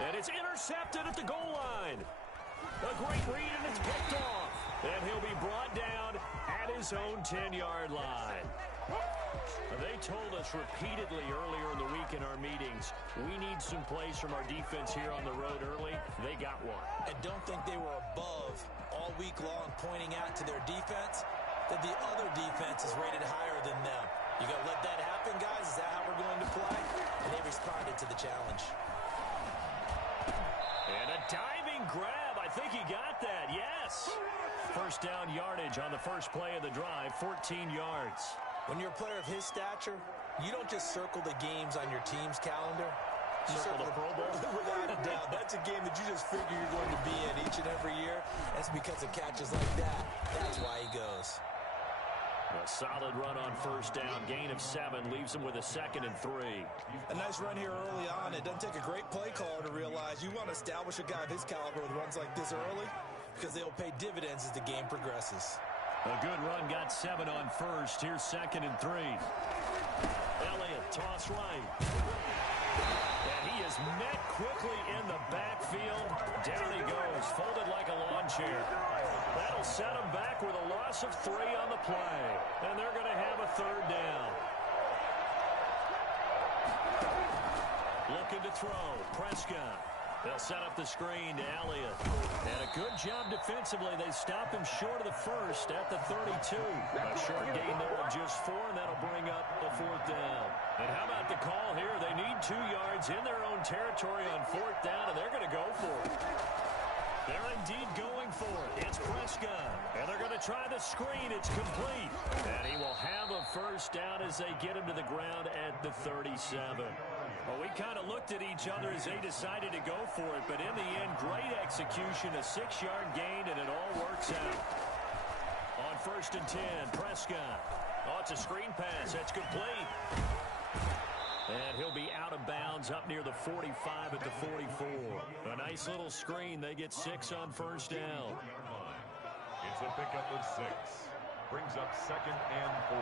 And it's intercepted at the goal line. A great read, and it's picked off. And he'll be brought down at his own 10-yard line. They told us repeatedly earlier in the week in our meetings, we need some plays from our defense here on the road early. They got one. And don't think they were above all week long pointing out to their defense that the other defense is rated higher than them. You got to let that happen, guys? Is that how we're going to play? And they responded to the challenge. And a diving grab. I think he got that. Yes. First down yardage on the first play of the drive, 14 yards. When you're a player of his stature, you don't just circle the games on your team's calendar. You circle the Pro Bowl. Without a doubt. That's a game that you just figure you're going to be in each and every year. That's because of catches like that. That's why he goes. A solid run on first down. Gain of 7 leaves him with a 2nd and 3. A nice run here early on. It doesn't take a great play caller to realize you want to establish a guy of his caliber with runs like this early because they'll pay dividends as the game progresses. A good run, got 7 on first. Here's 2nd and 3. Elliott, toss right. And he is met quickly in the backfield. Down he goes, folded like a lawn chair. That'll set him back with a loss of 3 on the play. And they're going to have a 3rd down. Looking to throw. Prescott. They'll set up the screen to Elliott. And a good job defensively. They stop him short of the first at the 32. A short gain there of just 4, and that'll bring up a 4th down. And how about the call here? They need 2 yards in their own territory on 4th down, and they're going to go for it. They're indeed going for it. It's Prescott. And they're going to try the screen. It's complete. And he will have a 1st down as they get him to the ground at the 37. Well, we kind of looked at each other as they decided to go for it. But in the end, great execution, a 6-yard gain, and it all works out. On 1st and 10, Prescott. Oh, it's a screen pass. That's complete. And he'll be out of bounds up near the 45 at the 44. A nice little screen. They get 6 on 1st down. It's a pickup of 6. Brings up 2nd and 4.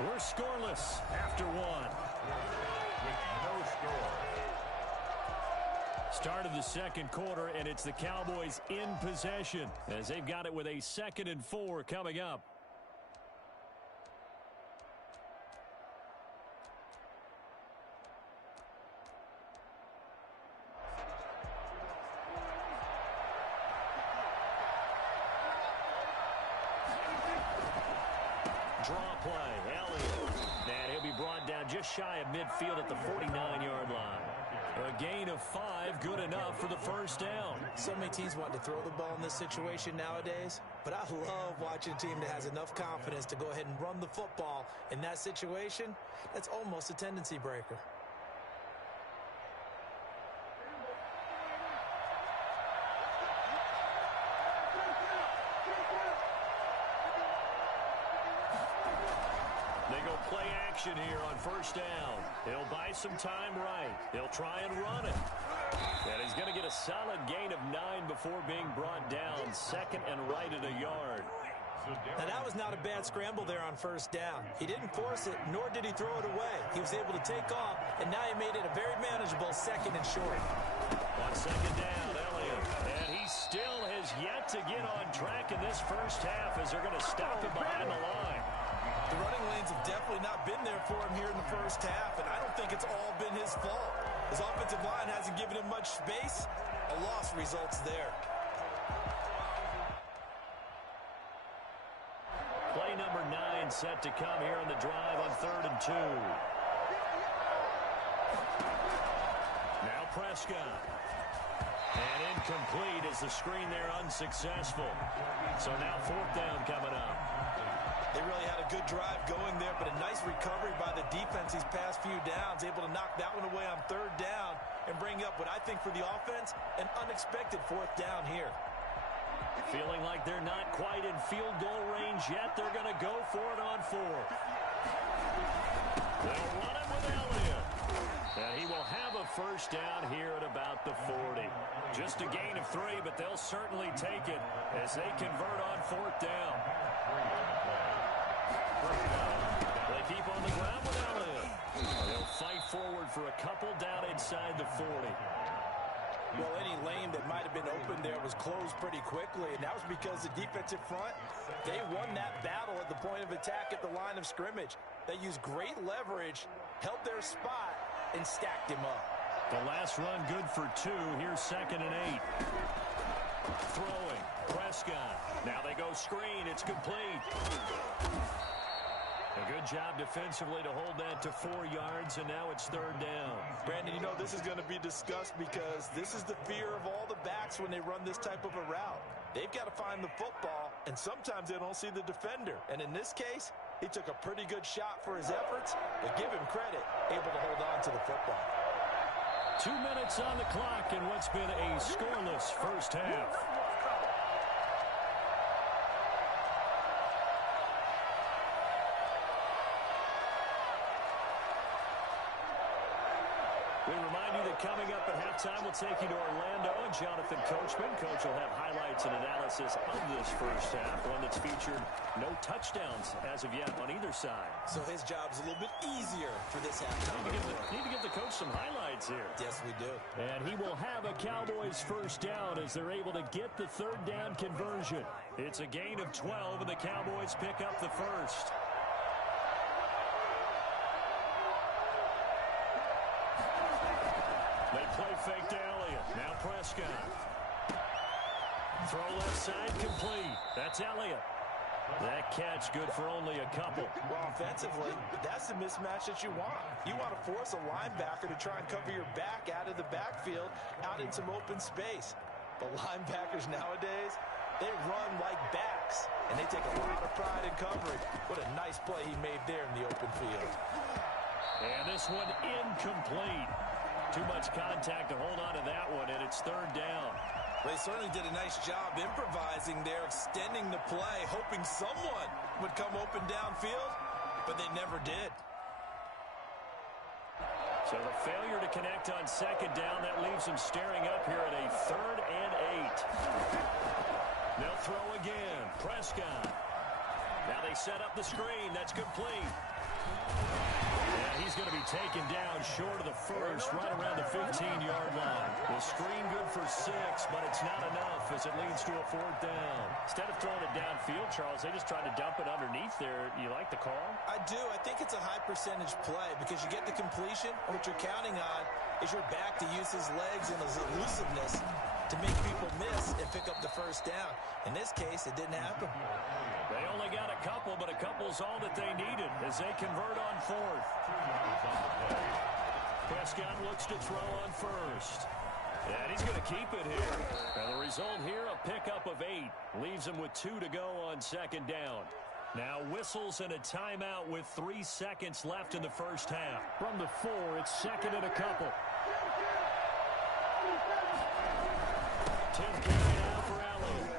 We're scoreless after 1. With no score. Start of the 2nd quarter, and it's the Cowboys in possession as they've got it with a 2nd and 4 coming up. Draw play, Elliott. And he'll be brought down just shy of midfield at the 49-yard line. A gain of 5, good enough for the 1st down. So many teams want to throw the ball in this situation nowadays, but I love watching a team that has enough confidence to go ahead and run the football. In that situation, that's almost a tendency breaker. They go play action here on 1st down. He'll buy some time right. He'll try and run it. And he's going to get a solid gain of 9 before being brought down. 2nd and right at a yard. Now, that was not a bad scramble there on 1st down. He didn't force it, nor did he throw it away. He was able to take off, and now he made it a very manageable 2nd and short. On 2nd down, Elliott. And he still has yet to get on track in this 1st half as they're going to stop him behind the line. The running lanes have definitely not been there for him here in the 1st half, and I don't think it's all been his fault. His offensive line hasn't given him much space. A loss results there. Play number 9 set to come here on the drive on 3rd and 2. Now Prescott. And incomplete as the screen there unsuccessful. So now 4th down coming up. They really had a good drive going there, but a nice recovery by the defense these past few downs, able to knock that one away on 3rd down and bring up what I think for the offense, an unexpected 4th down here. Feeling like they're not quite in field goal range yet. They're going to go for it on 4th. They'll run it with Elliott. And he will have a 1st down here at about the 40. Just a gain of 3, but they'll certainly take it as they convert on 4th down. They keep on the ground with Elliott. They'll fight forward for a couple down inside the 40. Well, any lane that might have been open there was closed pretty quickly, and that was because the defensive front, they won that battle at the point of attack at the line of scrimmage. They used great leverage, held their spot, and stacked him up. The last run good for 2. Here's 2nd and 8. Throwing. Prescott. Now they go screen. It's complete. A good job defensively to hold that to 4 yards, and now it's 3rd down. Brandon, you know this is going to be discussed because this is the fear of all the backs when they run this type of a route. They've got to find the football, and sometimes they don't see the defender. And in this case, he took a pretty good shot for his efforts, but give him credit, able to hold on to the football. 2 minutes on the clock in what's been a scoreless 1st half. We remind you that coming up at halftime, we'll take you to Orlando and Jonathan Coachman. Coach will have highlights and analysis of this 1st half, one that's featured no touchdowns as of yet on either side. So his job's a little bit easier for this half. Need to give the coach some highlights here. Yes, we do. And he will have a Cowboys 1st down as they're able to get the 3rd down conversion. It's a gain of 12, and the Cowboys pick up the 1st. Play fake to Elliott. Now Prescott. Throw left side complete. That's Elliott. That catch good for only a couple. Well, offensively, that's the mismatch that you want. You want to force a linebacker to try and cover your back out of the backfield, out in some open space. But linebackers nowadays, they run like backs, and they take a lot of pride in covering. What a nice play he made there in the open field. And this one incomplete. Too much contact to hold on to that one, and it's third down. They certainly did a nice job improvising there, extending the play, hoping someone would come open downfield, but they never did. So the failure to connect on second down, that leaves them staring up here at a 3rd and 8. They'll throw again. Prescott. Now they set up the screen. That's complete. Yeah, he's going to be taken down short of the first, right around the 15-yard line. The screen good for 6, but it's not enough as it leads to a 4th down. Instead of throwing it downfield, Charles, they just tried to dump it underneath there. You like the call? I do. I think it's a high percentage play because you get the completion. What you're counting on is your back to use his legs and his elusiveness to make people miss and pick up the first down. In this case, it didn't happen. They only got a couple, but a couple's all that they needed as they convert on 4th. Prescott looks to throw on first. And he's going to keep it here. And the result here, a pickup of 8. Leaves him with 2 to go on second down. Now whistles and a timeout with 3 seconds left in the first half. From the 4, it's 2nd and a couple. Tim carry now for Elliott.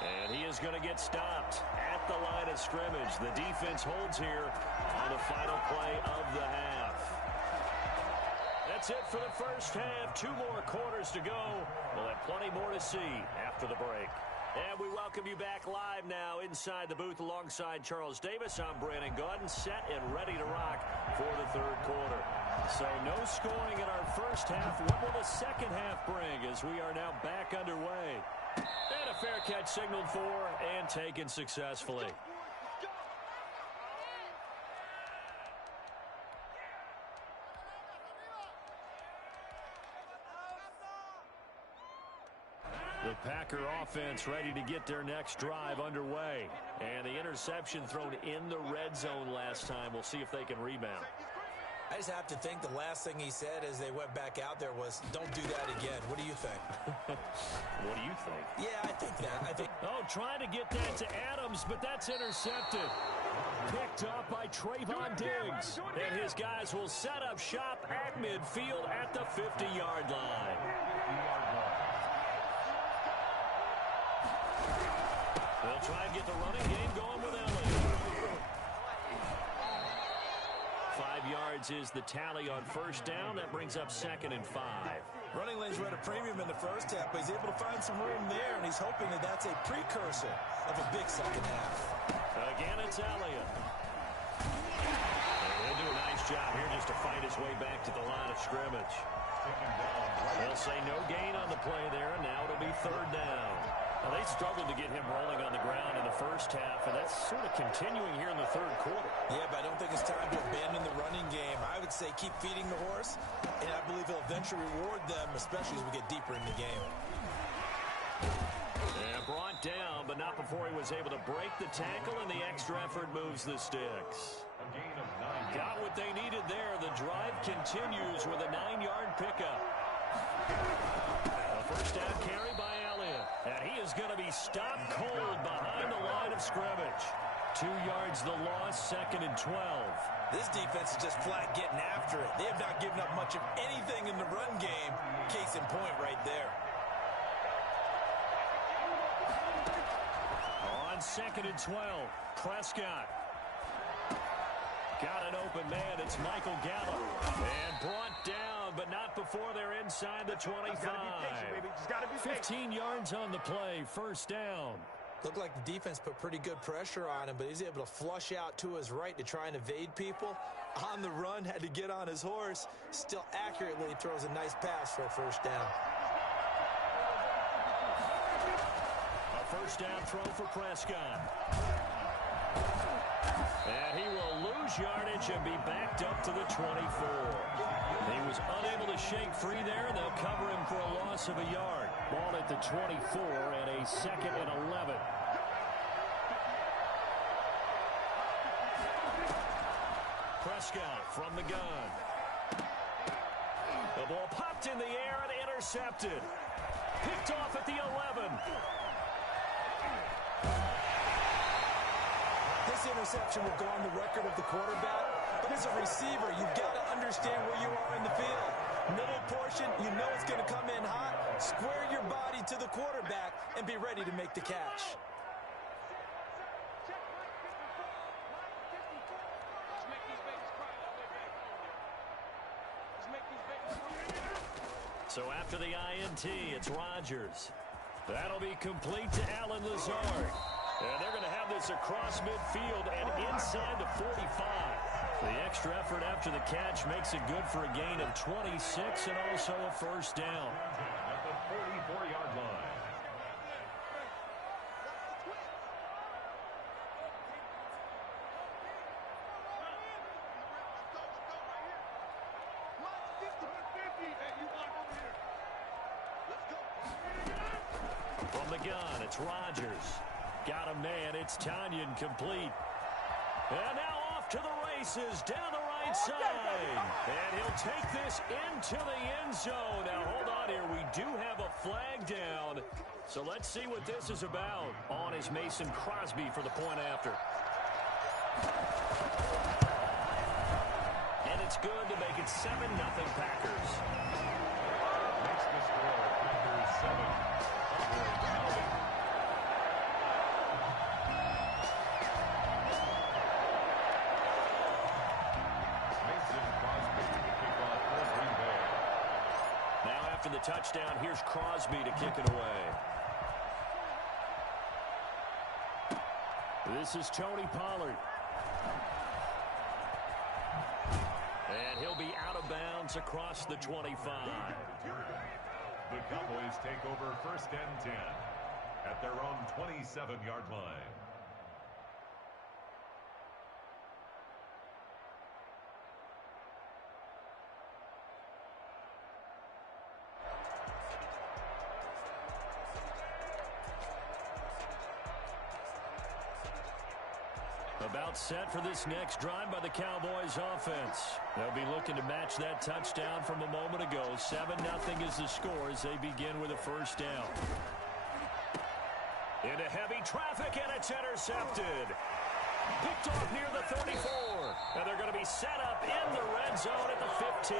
And he is going to get stopped at the line of scrimmage. The defense holds here on the final play of the half. That's it for the first half. 2 more quarters to go. We'll have plenty more to see after the break. And we welcome you back live now inside the booth alongside Charles Davis. I'm Brandon Gaudin, set and ready to rock for the 3rd quarter. So no scoring in our first half. What will the second half bring as we are now back underway? And a fair catch signaled for and taken successfully. The Packer offense ready to get their next drive underway. And the interception thrown in the red zone last time. We'll see if they can rebound. I just have to think the last thing he said as they went back out there was, don't do that again. What do you think? What do you think? Yeah, I think that. Oh, trying to get that to Adams, but that's intercepted. Picked up by Trayvon Diggs. And his guys will set up shop at midfield at the 50-yard line. They'll try and get the running game going with Elliott. 5 yards is the tally on first down. That brings up 2nd and 5. Running lanes were at a premium in the first half, but he's able to find some room there, and he's hoping that that's a precursor of a big second half. Again, it's Elliott. And he'll do a nice job here just to fight his way back to the line of scrimmage. They'll say no gain on the play there, and now it'll be 3rd down. Now, they struggled to get him rolling on the ground in the first half, and that's sort of continuing here in the 3rd quarter. Yeah, but I don't think it's time to abandon the running game. I would say keep feeding the horse, and I believe he'll eventually reward them, especially as we get deeper in the game. And brought down, but not before he was able to break the tackle, and the extra effort moves the sticks. Got what they needed there. The drive continues with a 9-yard pickup. A first down carry by Elliott. And he is going to be stopped cold behind the line of scrimmage. 2 yards the loss, 2nd and 12. This defense is just flat getting after it. They have not given up much of anything in the run game. Case in point right there. On 2nd and 12, Prescott. Got an open man. It's Michael Gallup. And brought down, but not before they're inside the 25. 15 yards on the play. First down. Looked like the defense put pretty good pressure on him, but he's able to flush out to his right to try and evade people. On the run, had to get on his horse. Still accurately throws a nice pass for a first down. A first down throw for Prescott. And he will lose yardage and be backed up to the 24. He was unable to shake free there, and they'll cover him for a loss of a yard. Ball at the 24 and a 2nd and 11. Prescott from the gun. The ball popped in the air and intercepted. Picked off at the 11. This interception will go on the record of the quarterback, but as a receiver, you've got to understand where you are in the field. Middle portion, you know it's going to come in hot. Square your body to the quarterback and be ready to make the catch. So after the INT, it's Rodgers. That'll be complete to Allen Lazard. And they're going to have this across midfield and inside the 45. The extra effort after the catch makes it good for a gain of 26 and also a first down. At the 44-yard line. From the gun, it's Rodgers. Got a man, it's Tanyan complete. And now off to the races, down the right side. And he'll take this into the end zone. Now hold on here, we do have a flag down. So let's see what this is about. On is Mason Crosby for the point after. And it's good to make it 7-0 Packers. Makes the score Packers 7. After the touchdown, here's Crosby to kick it away. This is Tony Pollard. And he'll be out of bounds across the 25. The Cowboys take over 1st and 10 at their own 27-yard line. About set for this next drive by the Cowboys offense. They'll be looking to match that touchdown from a moment ago. 7-0 is the score as they begin with a first down. Into heavy traffic, and it's intercepted. Picked off near the 34. And they're going to be set up in the red zone at the 15.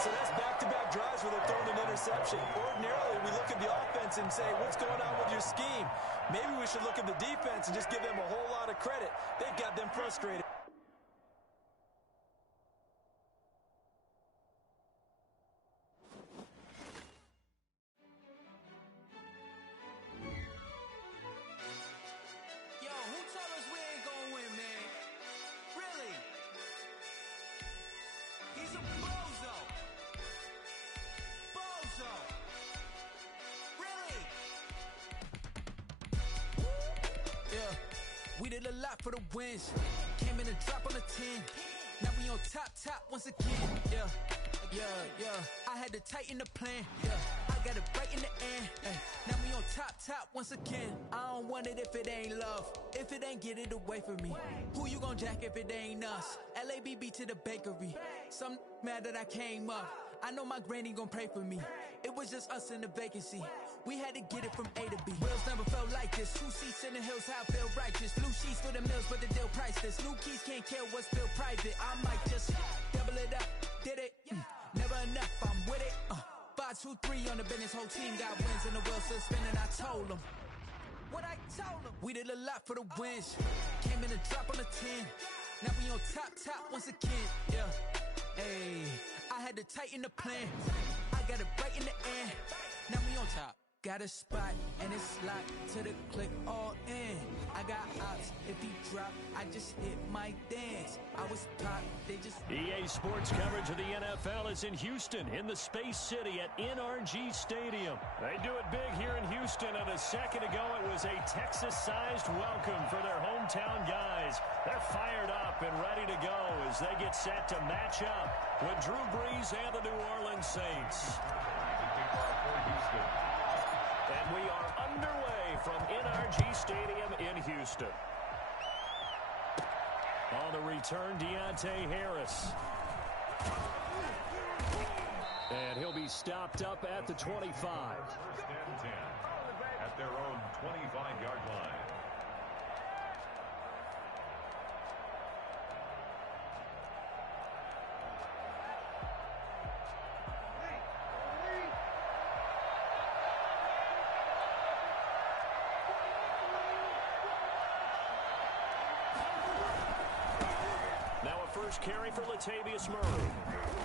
So that's back-to-back drives where they're throwing an interception. Ordinarily, we look at the offense and say, what's going on with your scheme? Maybe we should look at the defense and just give them a whole lot of credit. They've got them frustrated. Yo, who told us we ain't gonna win, man? Really? He's a bozo. Bozo. Really? Yeah, we did a lot for the wins. Came in and drop on the 10. Now we on top once again. Yeah. I had to tighten the plan. Yeah, I got it right in the end. Ay. Now we on top once again. I don't want it if it ain't love. If it ain't, get it away from me. Who you gon' jack if it ain't us? LABB to the bakery. Some mad that I came up. I know my granny gon' pray for me. It was just us in the vacancy. We had to get it from A to B. Wheels never felt like this. 2 seats in the hills, how I feel righteous. Blue sheets for the mills, but the deal priceless. New keys can't kill what's still private. I might just double it up. Did it? Never enough, I'm with it. 5, 2, 3 on the business. Whole team got wins and the wheels still spinning. I told them what I told them. We did a lot for the wins. Came in and drop on the 10. Now we on top once again. Yeah. Hey, I had to tighten the plan. I got it right in the end. Now we on top. Got a spot and it's locked to the click all in. I got ops, if he drop, I just hit my dance. I was pop, they just... EA Sports coverage of the NFL is in Houston, in the Space City at NRG Stadium. They do it big here in Houston, and a second ago it was a Texas-sized welcome for their hometown guys. They're fired up and ready to go as they get set to match up with Drew Brees and the New Orleans Saints. And we are underway from NRG Stadium in Houston. On the return, Deontay Harris. And he'll be stopped up at the 25. First and 10 at their own 25-yard line. First carry for Latavius Murray.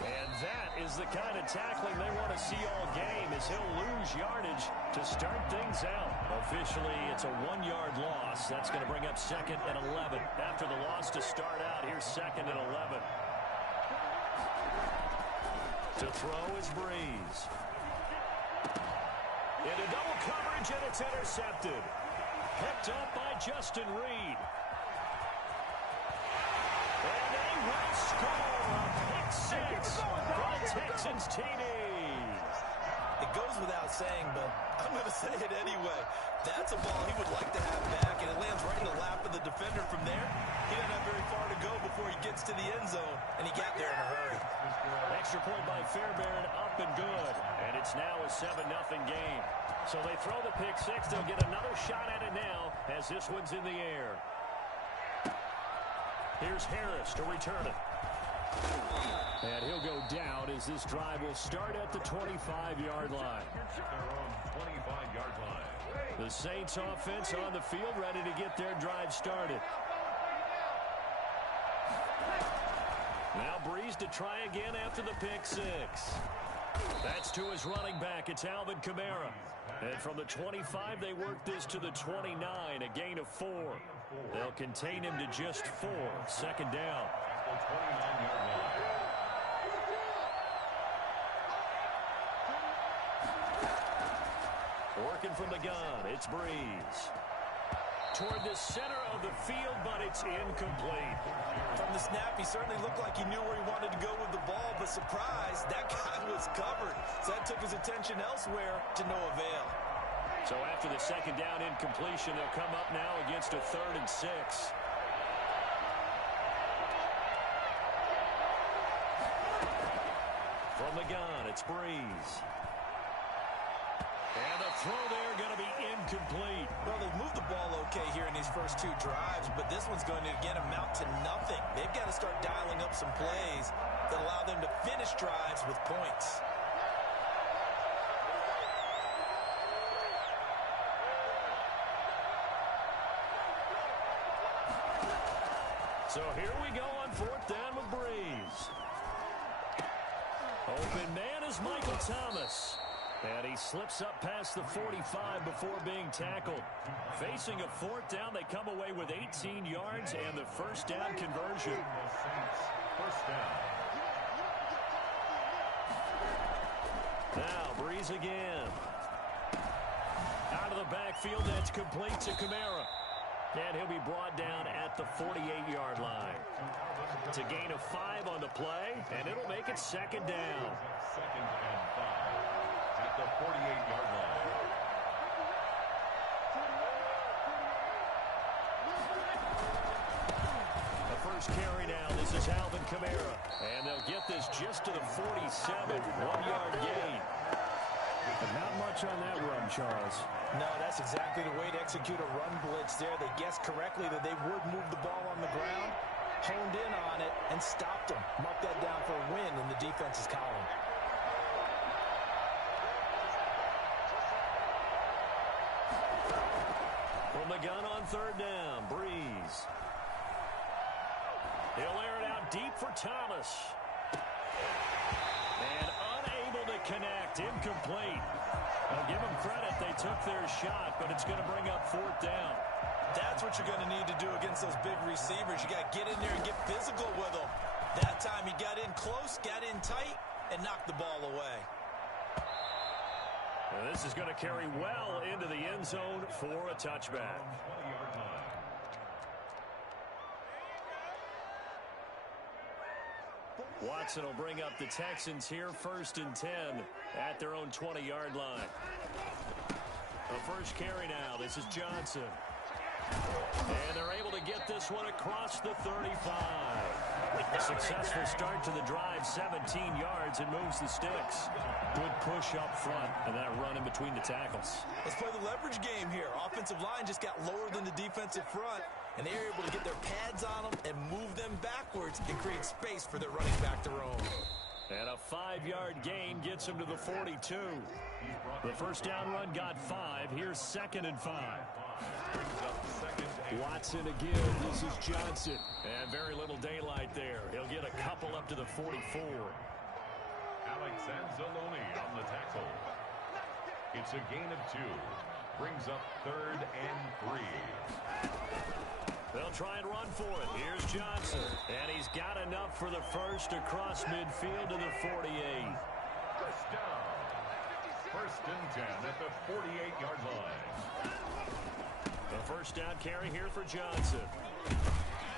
And that is the kind of tackling they want to see all game, as he'll lose yardage to start things out. Officially, it's a 1-yard loss. That's going to bring up 2nd and 11. After the loss to start out, here's 2nd and 11. To throw is Brees. Into double coverage, and it's intercepted. Picked up by Justin Reed. And they will score a pick six for the Texans TD. It goes without saying, but I'm going to say it anyway. That's a ball he would like to have back, and it lands right in the lap of the defender from there. He doesn't have very far to go before he gets to the end zone, and he got there in a hurry. Extra point by Fairbairn, up and good. And it's now a 7-0 game. So they throw the pick six. They'll get another shot at it now as this one's in the air. Here's Harris to return it. And he'll go down as this drive will start at the 25-yard line. Their own 25-yard line. The Saints offense on the field, ready to get their drive started. Now Brees to try again after the pick six. That's to his running back. It's Alvin Kamara. And from the 25, they work this to the 29, a gain of 4. They'll contain him to just 4. Second down. The 29-yard line. Working from the gun, it's Brees. Toward the center of the field, but it's incomplete. From the snap, he certainly looked like he knew where he wanted to go with the ball, but surprise, that guy was covered. So that took his attention elsewhere to no avail. So after the second down incompletion, they'll come up now against a 3rd and 6. From the gun, it's Brees. And the throw there going to be incomplete. Well, they've moved the ball okay here in these first 2 drives, but this one's going to, again, amount to nothing. They've got to start dialing up some plays that allow them to finish drives with points. So here we go on 4th down with Brees. Open man is Michael Thomas. And he slips up past the 45 before being tackled. Facing a 4th down, they come away with 18 yards and the first down conversion. First down. Now Brees again. Out of the backfield, that's complete to Kamara. And he'll be brought down at the 48-yard line. It's a gain of 5 on the play, and it'll make it second down. 2nd and 5 at the 48-yard line. The first carry now, this is Alvin Kamara. And they'll get this just to the 47, 1-yard gain. But not much on that run, Charles. No, that's exactly the way to execute a run blitz there. They guessed correctly that they would move the ball on the ground, honed in on it, and stopped them. Mark that down for a win in the defense's column. From the gun on 3rd down, Brees. He'll air it out deep for Thomas. And unable to connect. Incomplete. I'll give them credit. They took their shot, but it's going to bring up 4th down. That's what you're going to need to do against those big receivers. You got to get in there and get physical with them. That time he got in close, got in tight, and knocked the ball away. And this is going to carry well into the end zone for a touchback. Watson will bring up the Texans here, 1st and 10 at their own 20-yard line. The first carry now. This is Johnson. And they're able to get this one across the 35. A successful start to the drive, 17 yards, and moves the sticks. Good push up front, and that run in between the tackles. Let's play the leverage game here. Offensive line just got lower than the defensive front, and they're able to get their pads on them and move them backwards and create space for their running back to roam. And a 5-yard gain gets him to the 42. The first down run got 5. Here's 2nd and 5. Watson again. This is Johnson. And very little daylight there. He'll get a couple up to the 44. Alex Anzalone on the tackle. It's a gain of 2. Brings up 3rd and 3. They'll try and run for it. Here's Johnson. And he's got enough for the first across midfield to the 48. First down. 1st and 10 at the 48-yard line. The first down carry here for Johnson.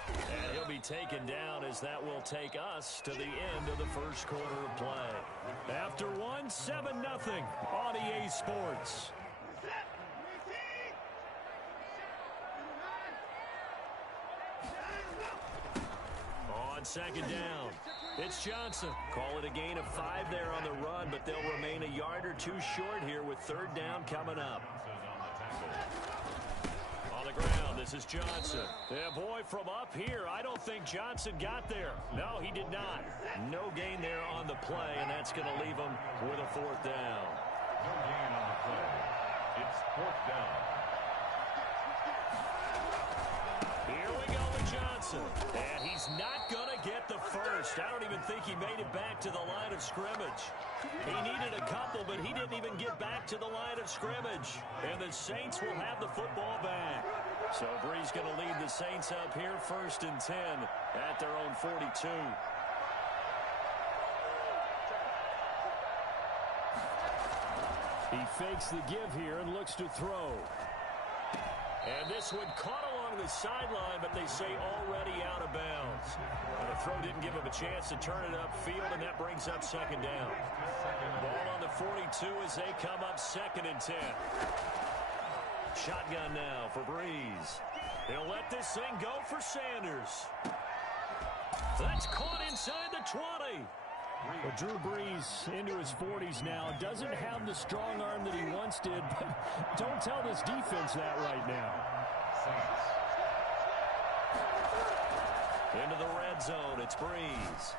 And he'll be taken down as that will take us to the end of the first quarter of play. After one, 7-0 on EA Sports. On 2nd down, it's Johnson. Call it a gain of 5 there on the run, but they'll remain a yard or 2 short here with 3rd down coming up. On the ground, this is Johnson. Yeah, boy, from up here, I don't think Johnson got there. No, he did not. No gain there on the play, and that's going to leave him with a 4th down. No gain on the play. It's 4th down. Here we go with Johnson. And he's not going to get the first. I don't even think he made it back to the line of scrimmage. He needed a couple, but he didn't even get back to the line of scrimmage. And the Saints will have the football back. So Bree's going to lead the Saints up here, 1st and 10 at their own 42. He fakes the give here and looks to throw. And this one caught along the sideline, but they say already out of bounds. And the throw didn't give him a chance to turn it upfield, and that brings up 2nd down. Ball on the 42 as they come up 2nd and 10. Shotgun now for Breeze. He'll let this thing go for Sanders. That's caught inside the 20. Well, Drew Brees into his 40s now. Doesn't have the strong arm that he once did, but don't tell this defense that right now. Into the red zone, it's Brees.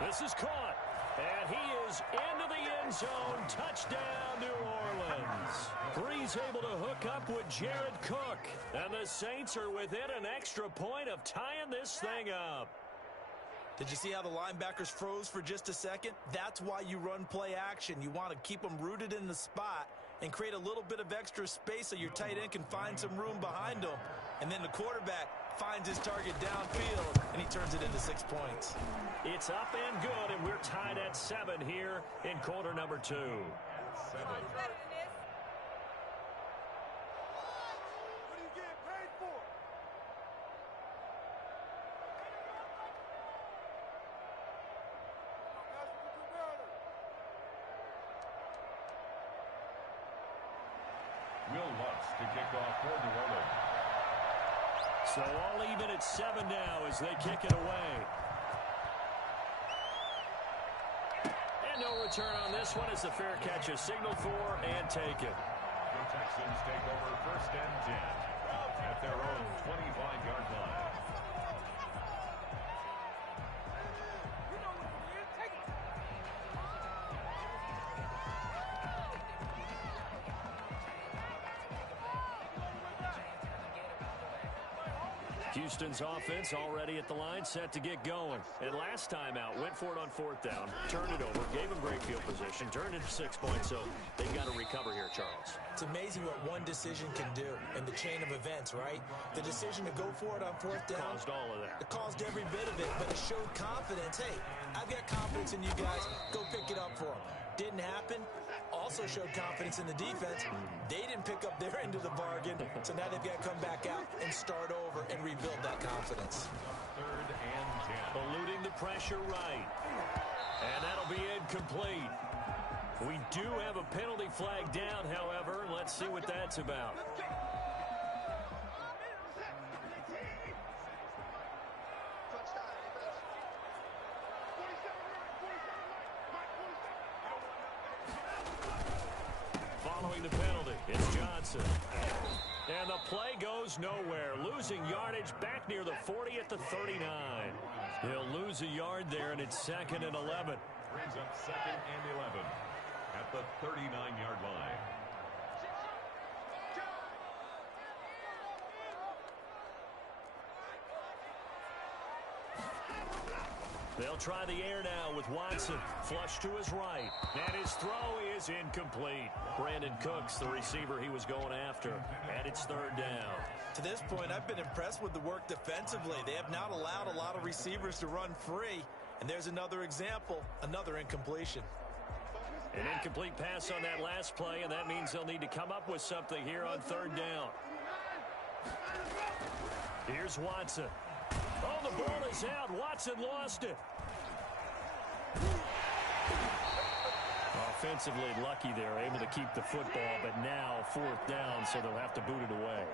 This is caught, and he is into the end zone. Touchdown, New Orleans. Brees able to hook up with Jared Cook, and the Saints are within an extra point of tying this thing up. Did you see how the linebackers froze for just a second? That's why you run play action. You want to keep them rooted in the spot and create a little bit of extra space so your tight end can find some room behind them. And then the quarterback finds his target downfield, and he turns it into 6 points. It's up and good, and we're tied at 7 here in quarter number 2. Will Lutz to kick off for New Orleans. So all even at 7 now as they kick it away. And no return on this one as the fair catch is signaled for and taken. The Texans take over 1st and 10 at their own 25-yard line. Houston's offense already at the line, set to get going. And last time out, went for it on 4th down, turned it over, gave them great field position, turned it to 6 points, so they've got to recover here, Charles. It's amazing what one decision can do in the chain of events, right? The decision to go for it on 4th down. Caused all of that. It caused every bit of it, but it showed confidence. Hey, I've got confidence in you guys. Go pick it up for them. Didn't happen. Also showed confidence in the defense. They didn't pick up their end of the bargain, so now they've got to come back out and start over and rebuild that confidence. 3rd and 10. Eluding the pressure right. And that'll be incomplete. We do have a penalty flag down, however. Let's see what that's about. Following the penalty, it's Johnson. And the play goes nowhere. Losing yardage back near the 40 at the 39. He'll lose a yard there, and it's 2nd and 11. Brings up 2nd and 11 at the 39-yard line. They'll try the air now with Watson. Flush to his right. And his throw is incomplete. Brandon Cooks, the receiver he was going after. And it's 3rd down. To this point, I've been impressed with the work defensively. They have not allowed a lot of receivers to run free. And there's another example, another incompletion. An incomplete pass on that last play, and that means they'll need to come up with something here on 3rd down. Here's Watson. Oh, the ball is out. Watson lost it. Offensively lucky they're able to keep the football, but now 4th down, so they'll have to boot it away.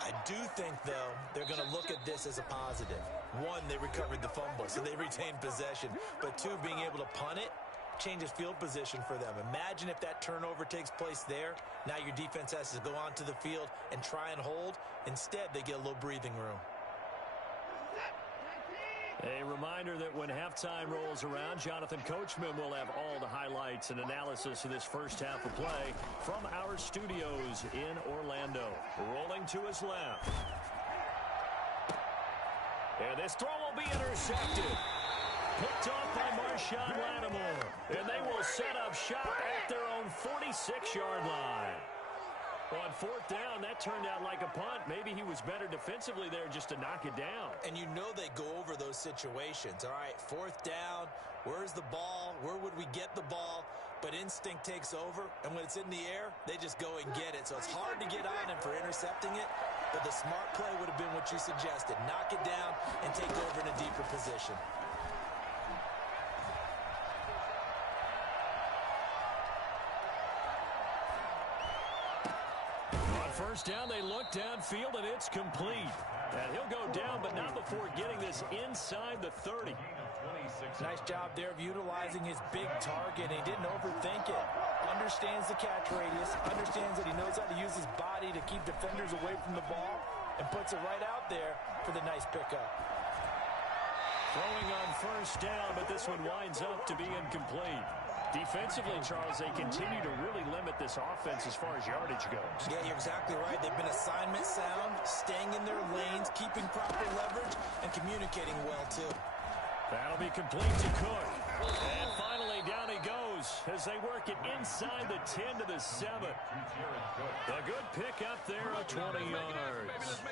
I do think, though, they're going to look at this as a positive. 1, they recovered the fumble, so they retained possession. But 2, being able to punt it changes field position for them. Imagine if that turnover takes place there. Now your defense has to go onto the field and try and hold. Instead, they get a little breathing room. A reminder that when halftime rolls around, Jonathan Coachman will have all the highlights and analysis of this first half of play from our studios in Orlando. Rolling to his left. And this throw will be intercepted. Picked off by Marshawn Lattimore. And they will set up shop at their own 46-yard line. On 4th down, that turned out like a punt. Maybe he was better defensively there just to knock it down. And you know they go over those situations. All right, 4th down, where's the ball? Where would we get the ball? But instinct takes over, and when it's in the air, they just go and get it. So it's hard to get on him for intercepting it, but the smart play would have been what you suggested. Knock it down and take over in a deeper position. First down, they look downfield, and it's complete. And he'll go down, but not before getting this inside the 30. Nice job there of utilizing his big target. He didn't overthink it. Understands the catch radius, understands that he knows how to use his body to keep defenders away from the ball, and puts it right out there for the nice pickup. Throwing on first down, but this one winds up to be incomplete. Defensively, Charles, they continue to really limit this offense as far as yardage goes. Yeah, you're exactly right. They've been assignment sound, staying in their lanes, keeping proper leverage, and communicating well, too. That'll be complete to Cook. And finally, down he goes as they work it inside the 10 to the 7. A good pick up there of 20 yards.